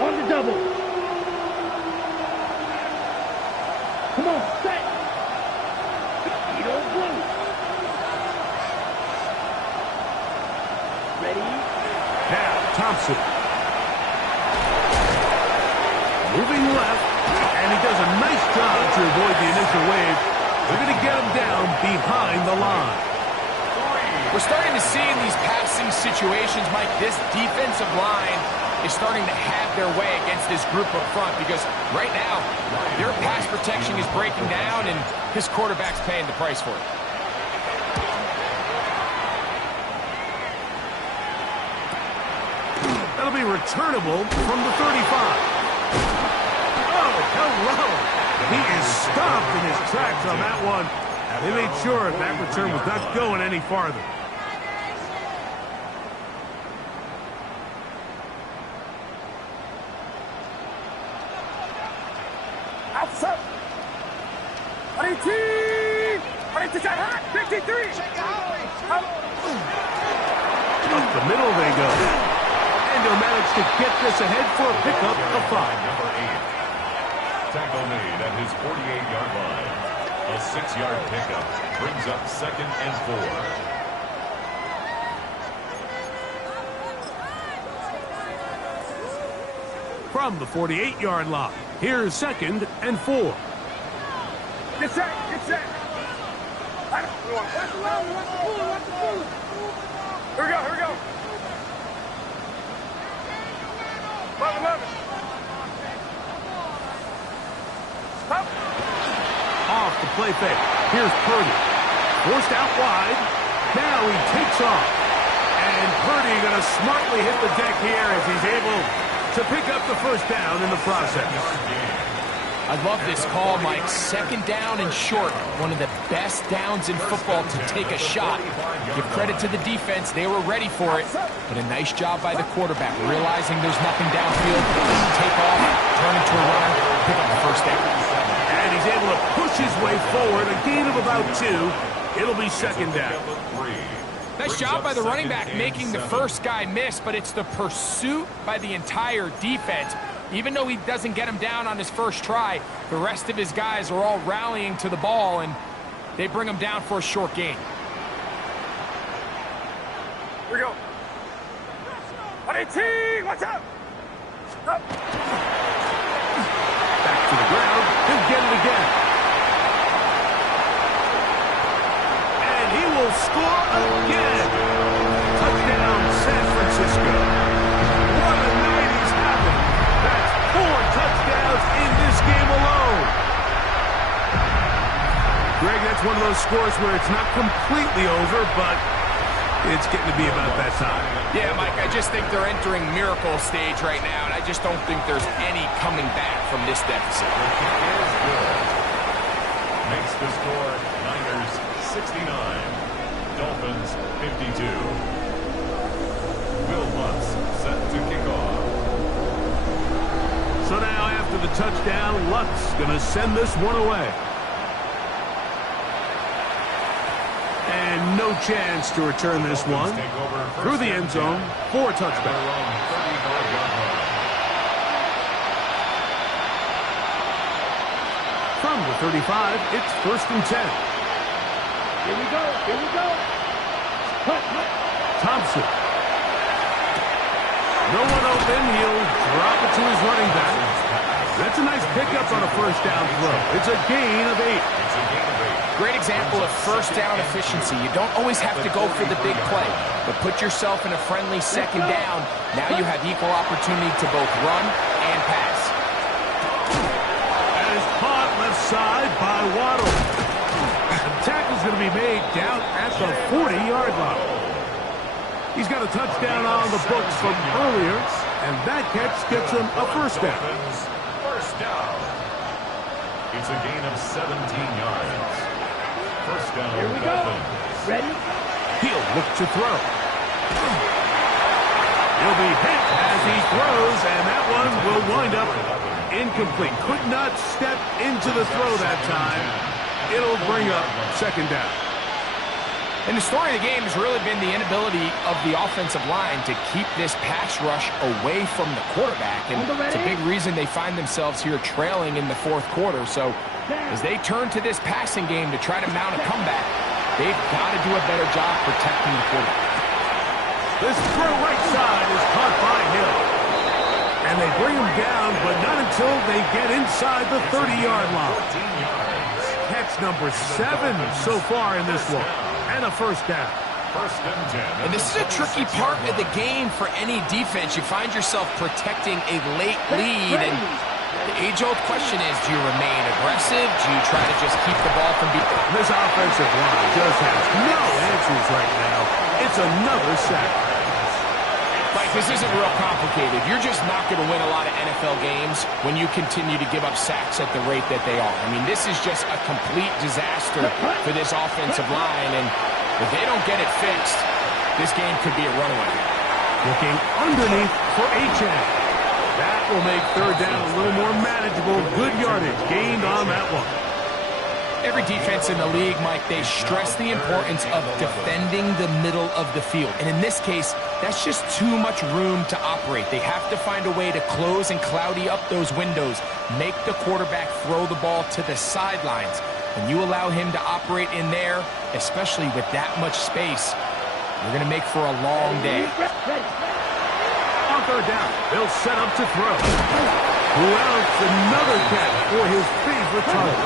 On the double. Come on, set. Edo blue. Ready? Now, Thompson. Moving left, and he does a nice job to avoid the initial wave. They're going to get him down behind the line. We're starting to see in these passing situations, Mike, this defensive line is starting to have their way against this group up front because right now, their pass protection is breaking down and this quarterback's paying the price for it. That'll be returnable from the 35. Oh, hello. He is stopped in his tracks on that one. They made sure that return was not going any farther. Outside. 18. 23. Up the middle they go. And they'll manage to get this ahead for a pickup of 5. Number 8. Tackle made at his 48-yard line. A 6-yard pickup brings up second and 4. From the 48-yard line, here's second and 4. Get set. Get set. Here we go. Here we go. 11. Stop. Off the play fake. Here's Purdy. Forced out wide. Now he takes off. And Purdy going to smartly hit the deck here as he's able to pick up the first down in the process. I love this call, Mike. Second down and short. One of the best downs in football to take a shot. Give credit to the defense. They were ready for it. But a nice job by the quarterback, realizing there's nothing downfield. Take off, turn into a runner, pick up the first down. And he's able to push his way forward. A gain of about 2. It'll be second down. Nice job by the running back making the first guy miss, but it's the pursuit by the entire defense. Even though he doesn't get him down on his first try, the rest of his guys are all rallying to the ball, and they bring him down for a short gain. Here we go. 118, watch out! Up. Back to the ground. He'll get it again. And he will score again. Touchdown, San Francisco. What a night he's having. That's 4 touchdowns in this game alone. Greg, that's one of those scores where it's not completely over, but it's getting to be about that time. Yeah, Mike, I just think they're entering miracle stage right now, and I just don't think there's any coming back from this deficit. Makes the score Niners 69, Dolphins 52. Will Lutz set to kick off. So now after the touchdown, Lutz going to send this one away. And no chance to return this one through the end zone for a touchback. From the 35, it's 1st and 10. Here we go. Here we go. Thompson. No one open. He'll drop it to his running back. That's a nice pickup on a first down throw. It's a gain of 8. Great example of first down efficiency. You don't always have to go for the big play, but put yourself in a friendly second down. Now you have equal opportunity to both run and pass. And is caught left side by Waddle. The tackle's going to be made down at the 40-yard line. He's got a touchdown on the books from earlier, and that catch gets him a first down. First down. It's a gain of 17 yards. First down. Here we go. Ready? He'll look to throw. He'll be hit as he throws, and that one will wind up incomplete. Could not step into the throw that time. It'll bring up second down. And the story of the game has really been the inability of the offensive line to keep this pass rush away from the quarterback. And it's a big reason they find themselves here trailing in the 4th quarter. So as they turn to this passing game to try to mount a comeback, they've got to do a better job protecting the quarterback. This throw right side is caught by Hill. And they bring him down, but not until they get inside the 30-yard line. Catch number 7 so far in this one. And a first down. First and 10. And this is a tricky part of the game for any defense. You find yourself protecting a late lead, and the age-old question is, do you remain aggressive? Do you try to just keep the ball from being... This offensive line just has no answers right now. It's another sack. Mike, this isn't real complicated. You're just not going to win a lot of NFL games when you continue to give up sacks at the rate that they are. I mean, this is just a complete disaster for this offensive line, and if they don't get it fixed, this game could be a runaway. Looking underneath for Achane. That will make third down a little more manageable. Good yardage gained on that one. Every defense in the league, Mike, they stress the importance of defending the middle of the field. And in this case, that's just too much room to operate. They have to find a way to close and cloudy up those windows, make the quarterback throw the ball to the sidelines. When you allow him to operate in there, especially with that much space, you're going to make for a long day. On third down, they'll set up to throw. Who else? Another catch for his favorite target.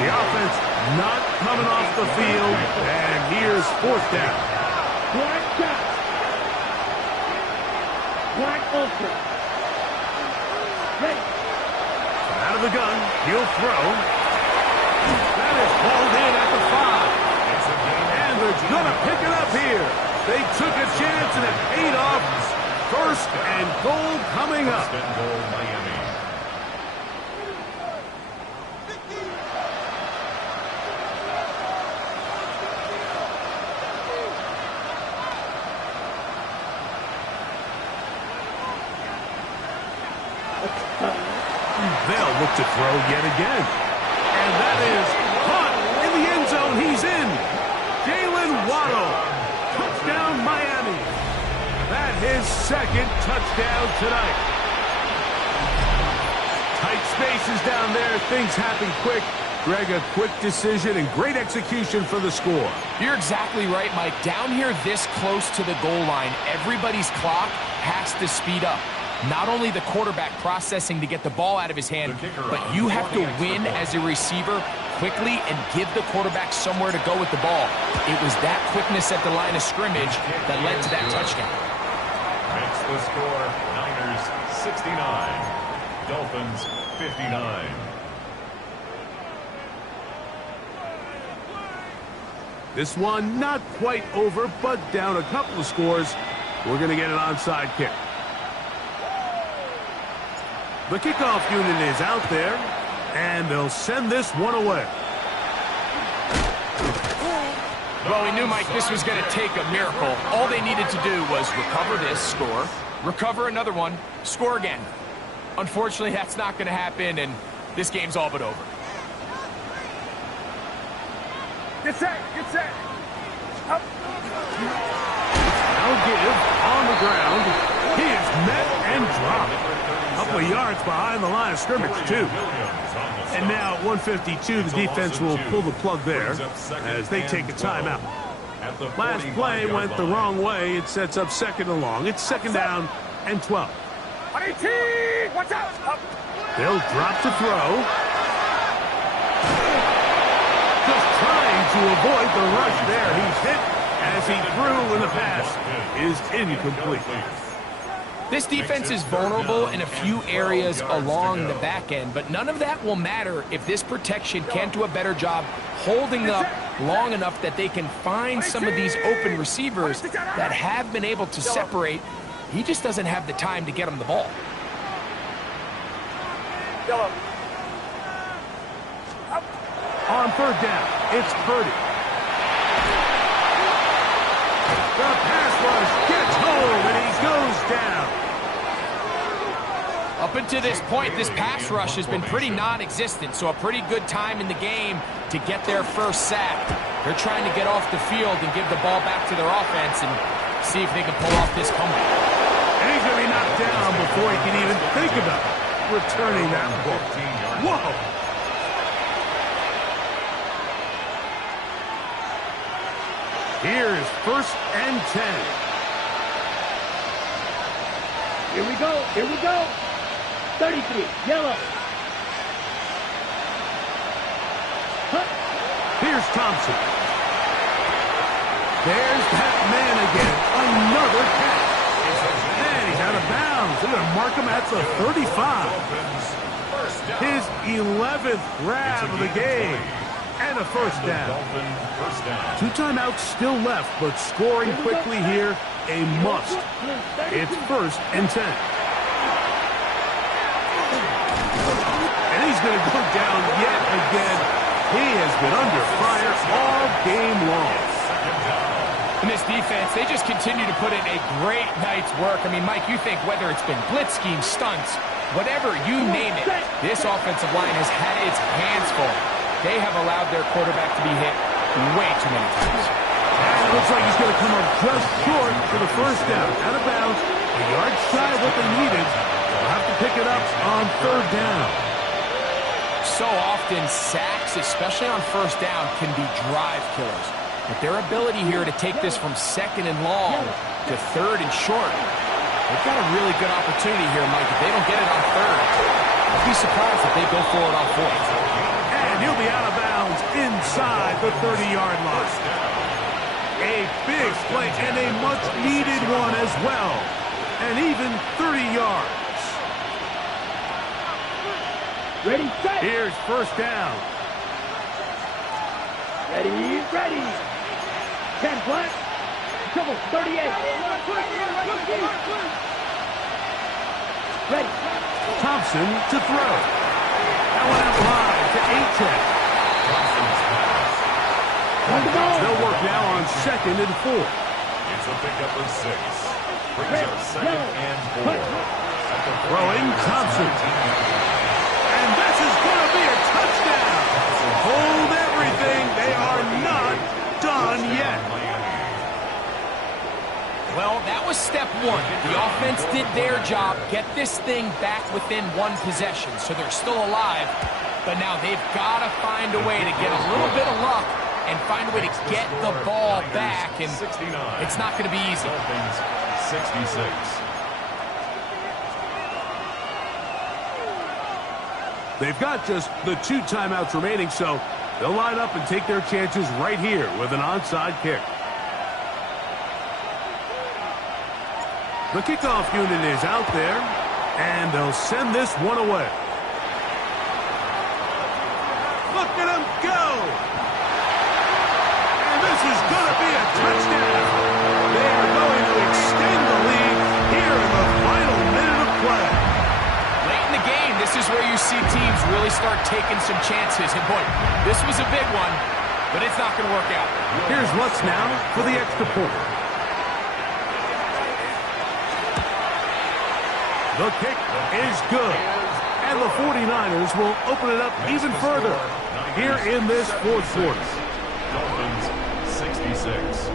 The offense not coming off the field, and here's fourth down. Black down. Black open. Ready. Out of the gun, he'll throw. That is hauled in at the 5. And they're going to pick it up here. They took a chance and it paid off. First and goal coming up. First and goal, Miami. They'll look to throw yet again. And that is caught in the end zone. He's in. Jalen Waddle. Touchdown, Miami. That his second touchdown tonight. Tight spaces down there. Things happen quick. Greg, a quick decision and great execution for the score. You're exactly right, Mike. Down here this close to the goal line, everybody's clock has to speed up. Not only the quarterback processing to get the ball out of his hand, but you have to win as a receiver quickly and give the quarterback somewhere to go with the ball. It was that quickness at the line of scrimmage that led to that touchdown. Makes the score Niners 69, Dolphins 59. This one not quite over, but down a couple of scores. We're going to get an onside kick. The kickoff unit is out there, and they'll send this one away. Well, we knew, Mike, this was going to take a miracle. All they needed to do was recover this, score, recover another one, score again. Unfortunately, that's not going to happen, and this game's all but over. Get set, get set. Up. Now give on the ground. He is met and dropped. A couple of yards behind the line of scrimmage, too. And now at 152, the defense will pull the plug there as they take a timeout. Last play went the wrong way. It sets up second and long. It's second down and 12. 18! Watch out! Up. They'll drop to throw. Just trying to avoid the rush there. He's hit as he threw, and the pass is incomplete. This defense is vulnerable in a few areas along the back end, but none of that will matter if this protection can't do a better job holding up long enough that they can find some of these open receivers that have been able to separate. He just doesn't have the time to get them the ball. Yellow. On third down, it's Purdy. The pass rush gets home, and he goes down. Up until this point, this pass rush has been pretty non-existent, so a pretty good time in the game to get their first sack. They're trying to get off the field and give the ball back to their offense and see if they can pull off this comeback. And he's going to be knocked down before he can even think about returning that ball. Whoa! Here's first and 10. Here we go. Here we go. 33. Yellow. Huh. Here's Thompson. There's that man again. Another catch. And he's out of bounds. They're going to mark him at the 35. His 11th grab of the game. And a first down. Two timeouts still left, but scoring quickly here, a must. It's first and 10. And he's going to go down yet again. He has been under fire all game long. And this defense, they just continue to put in a great night's work. I mean, Mike, you think whether it's been blitz schemes, stunts, whatever, you name it, this offensive line has had its hands full. They have allowed their quarterback to be hit way too many times. And it looks like he's going to come up just short for the first down. Out of bounds, a yard shy of what they needed. They'll have to pick it up on third down. So often, sacks, especially on first down, can be drive killers. But their ability here to take this from second and long to third and short, they've got a really good opportunity here, Mike. If they don't get it on third, I'd be surprised if they go for it on fourth. And he'll be out of bounds inside the 30-yard line. A big play and a much-needed one as well. And even 30 yards. Ready, set. Here's first down. Ready, ready. 10 black. Triple, 38. Ready. Thompson to throw. That one out wide to Achek. They'll work now on 2nd and 4. It's a pickup of 6. Brings up 2nd and 4. Throwing Thompson. And this is going to be a touchdown. Hold everything. They are not done yet. Well, that was step 1. The offense did their job, get this thing back within 1 possession, so they're still alive. But now they've got to find a way to get a little bit of luck and find a way to get the ball back, and it's not going to be easy. 66. They've got just the 2 timeouts remaining, so they'll line up and take their chances right here with an onside kick. The kickoff unit is out there, and they'll send this one away. Look at him go! And this is going to be a touchdown. They are going to extend the lead here in the final minute of play. Late in the game, this is where you see teams really start taking some chances. And boy, this was a big one, but it's not going to work out. Here's what's now for the extra point. The kick is good. And the 49ers will open it up even further here in this 4th quarter. Dolphins 66.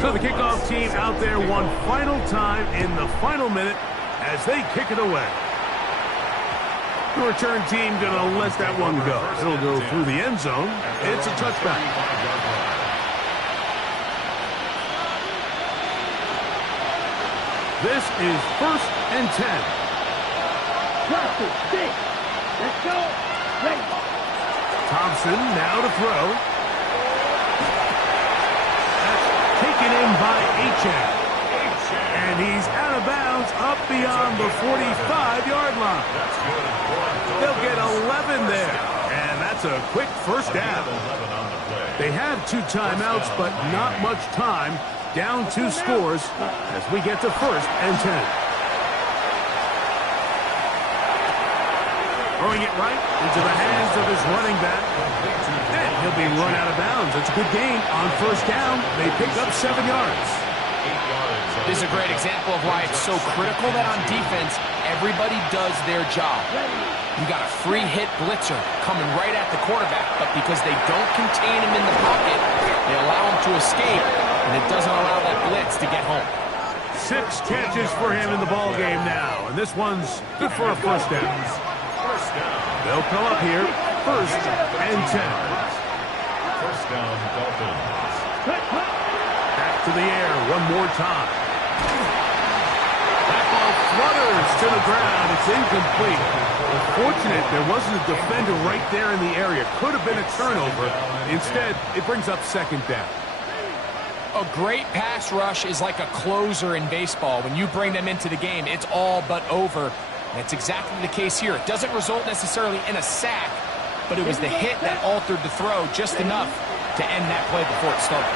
So the kickoff team out there one final time in the final minute as they kick it away. The return team going to let that one go. It'll go through the end zone. It's a touchback. This is 1st and 10. Drop it, 6. Let's go. Ready. Thompson now to throw. That's taken in by Achek. And he's out of bounds up beyond the 45-yard line. They'll get 11 there. And that's a quick first down. They have 2 timeouts, but not much time. Down 2 scores as we get to 1st and 10. Throwing it right into the hands of his running back. And he'll be run out of bounds. It's a good gain on 1st down. They pick up 7 yards. This is a great example of why it's so critical that on defense, everybody does their job. You got a free hit blitzer coming right at the quarterback, but because they don't contain him in the pocket, they allow him to escape, and it doesn't allow that blitz to get home. 6 catches for him in the ball game now, and this one's good for a 1st down. They'll come up here, 1st and 10. 1st down, Dolphins. Back to the air one more time. That ball flutters to the ground. It's incomplete. Unfortunate there wasn't a defender right there in the area. Could have been a turnover. Instead, it brings up 2nd down. A great pass rush is like a closer in baseball. When you bring them into the game, it's all but over. And it's exactly the case here. It doesn't result necessarily in a sack, but it was the hit that altered the throw just enough to end that play before it started.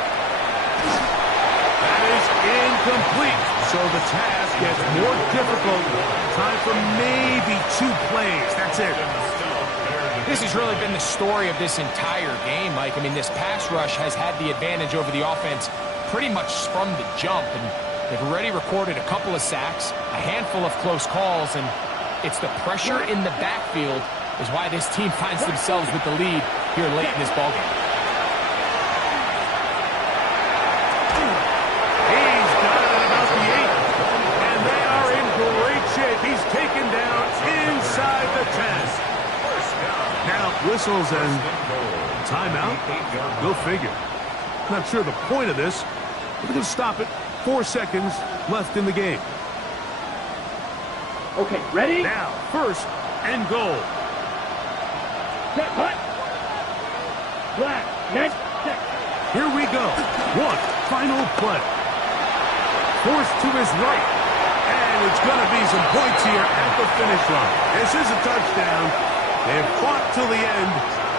That is incomplete. So the task gets more difficult. Time for maybe 2 plays. That's it. This has really been the story of this entire game, Mike. I mean, this pass rush has had the advantage over the offense pretty much from the jump, and they've already recorded a couple of sacks, a handful of close calls, and it's the pressure in the backfield is why this team finds themselves with the lead here late in this ballgame. He's got it at about the 8, and they are in great shape. He's taken down inside the 10. Now, whistles and timeout. Go figure. Not sure the point of this. We're going to stop it. 4 seconds left in the game. Okay, ready? Now, 1st and goal. Set, hut. Black, next, set. Here we go. One final play. Forced to his right. And it's going to be some points here at the finish line. This is a touchdown. They've fought till the end,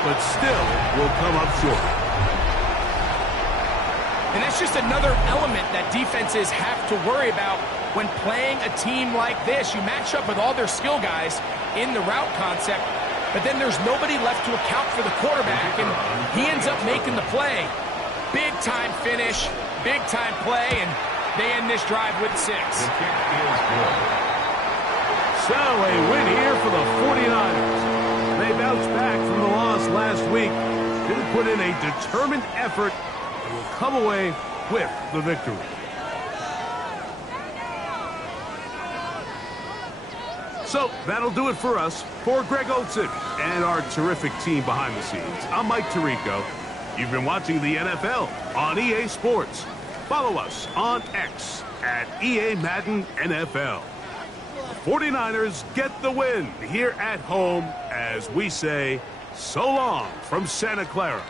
but still will come up short. And that's just another element that defenses have to worry about when playing a team like this. You match up with all their skill guys in the route concept, but then there's nobody left to account for the quarterback, and he ends up making the play. Big-time finish, big-time play, and they end this drive with 6. The kick is good. So a win here for the 49ers. They bounced back from the loss last week. Didn't put in a determined effort and will come away with the victory. So that'll do it for us. For Greg Olson and our terrific team behind the scenes, I'm Mike Tirico. You've been watching the NFL on EA Sports. Follow us on X at EA Madden NFL. The 49ers get the win here at home as we say so long from Santa Clara.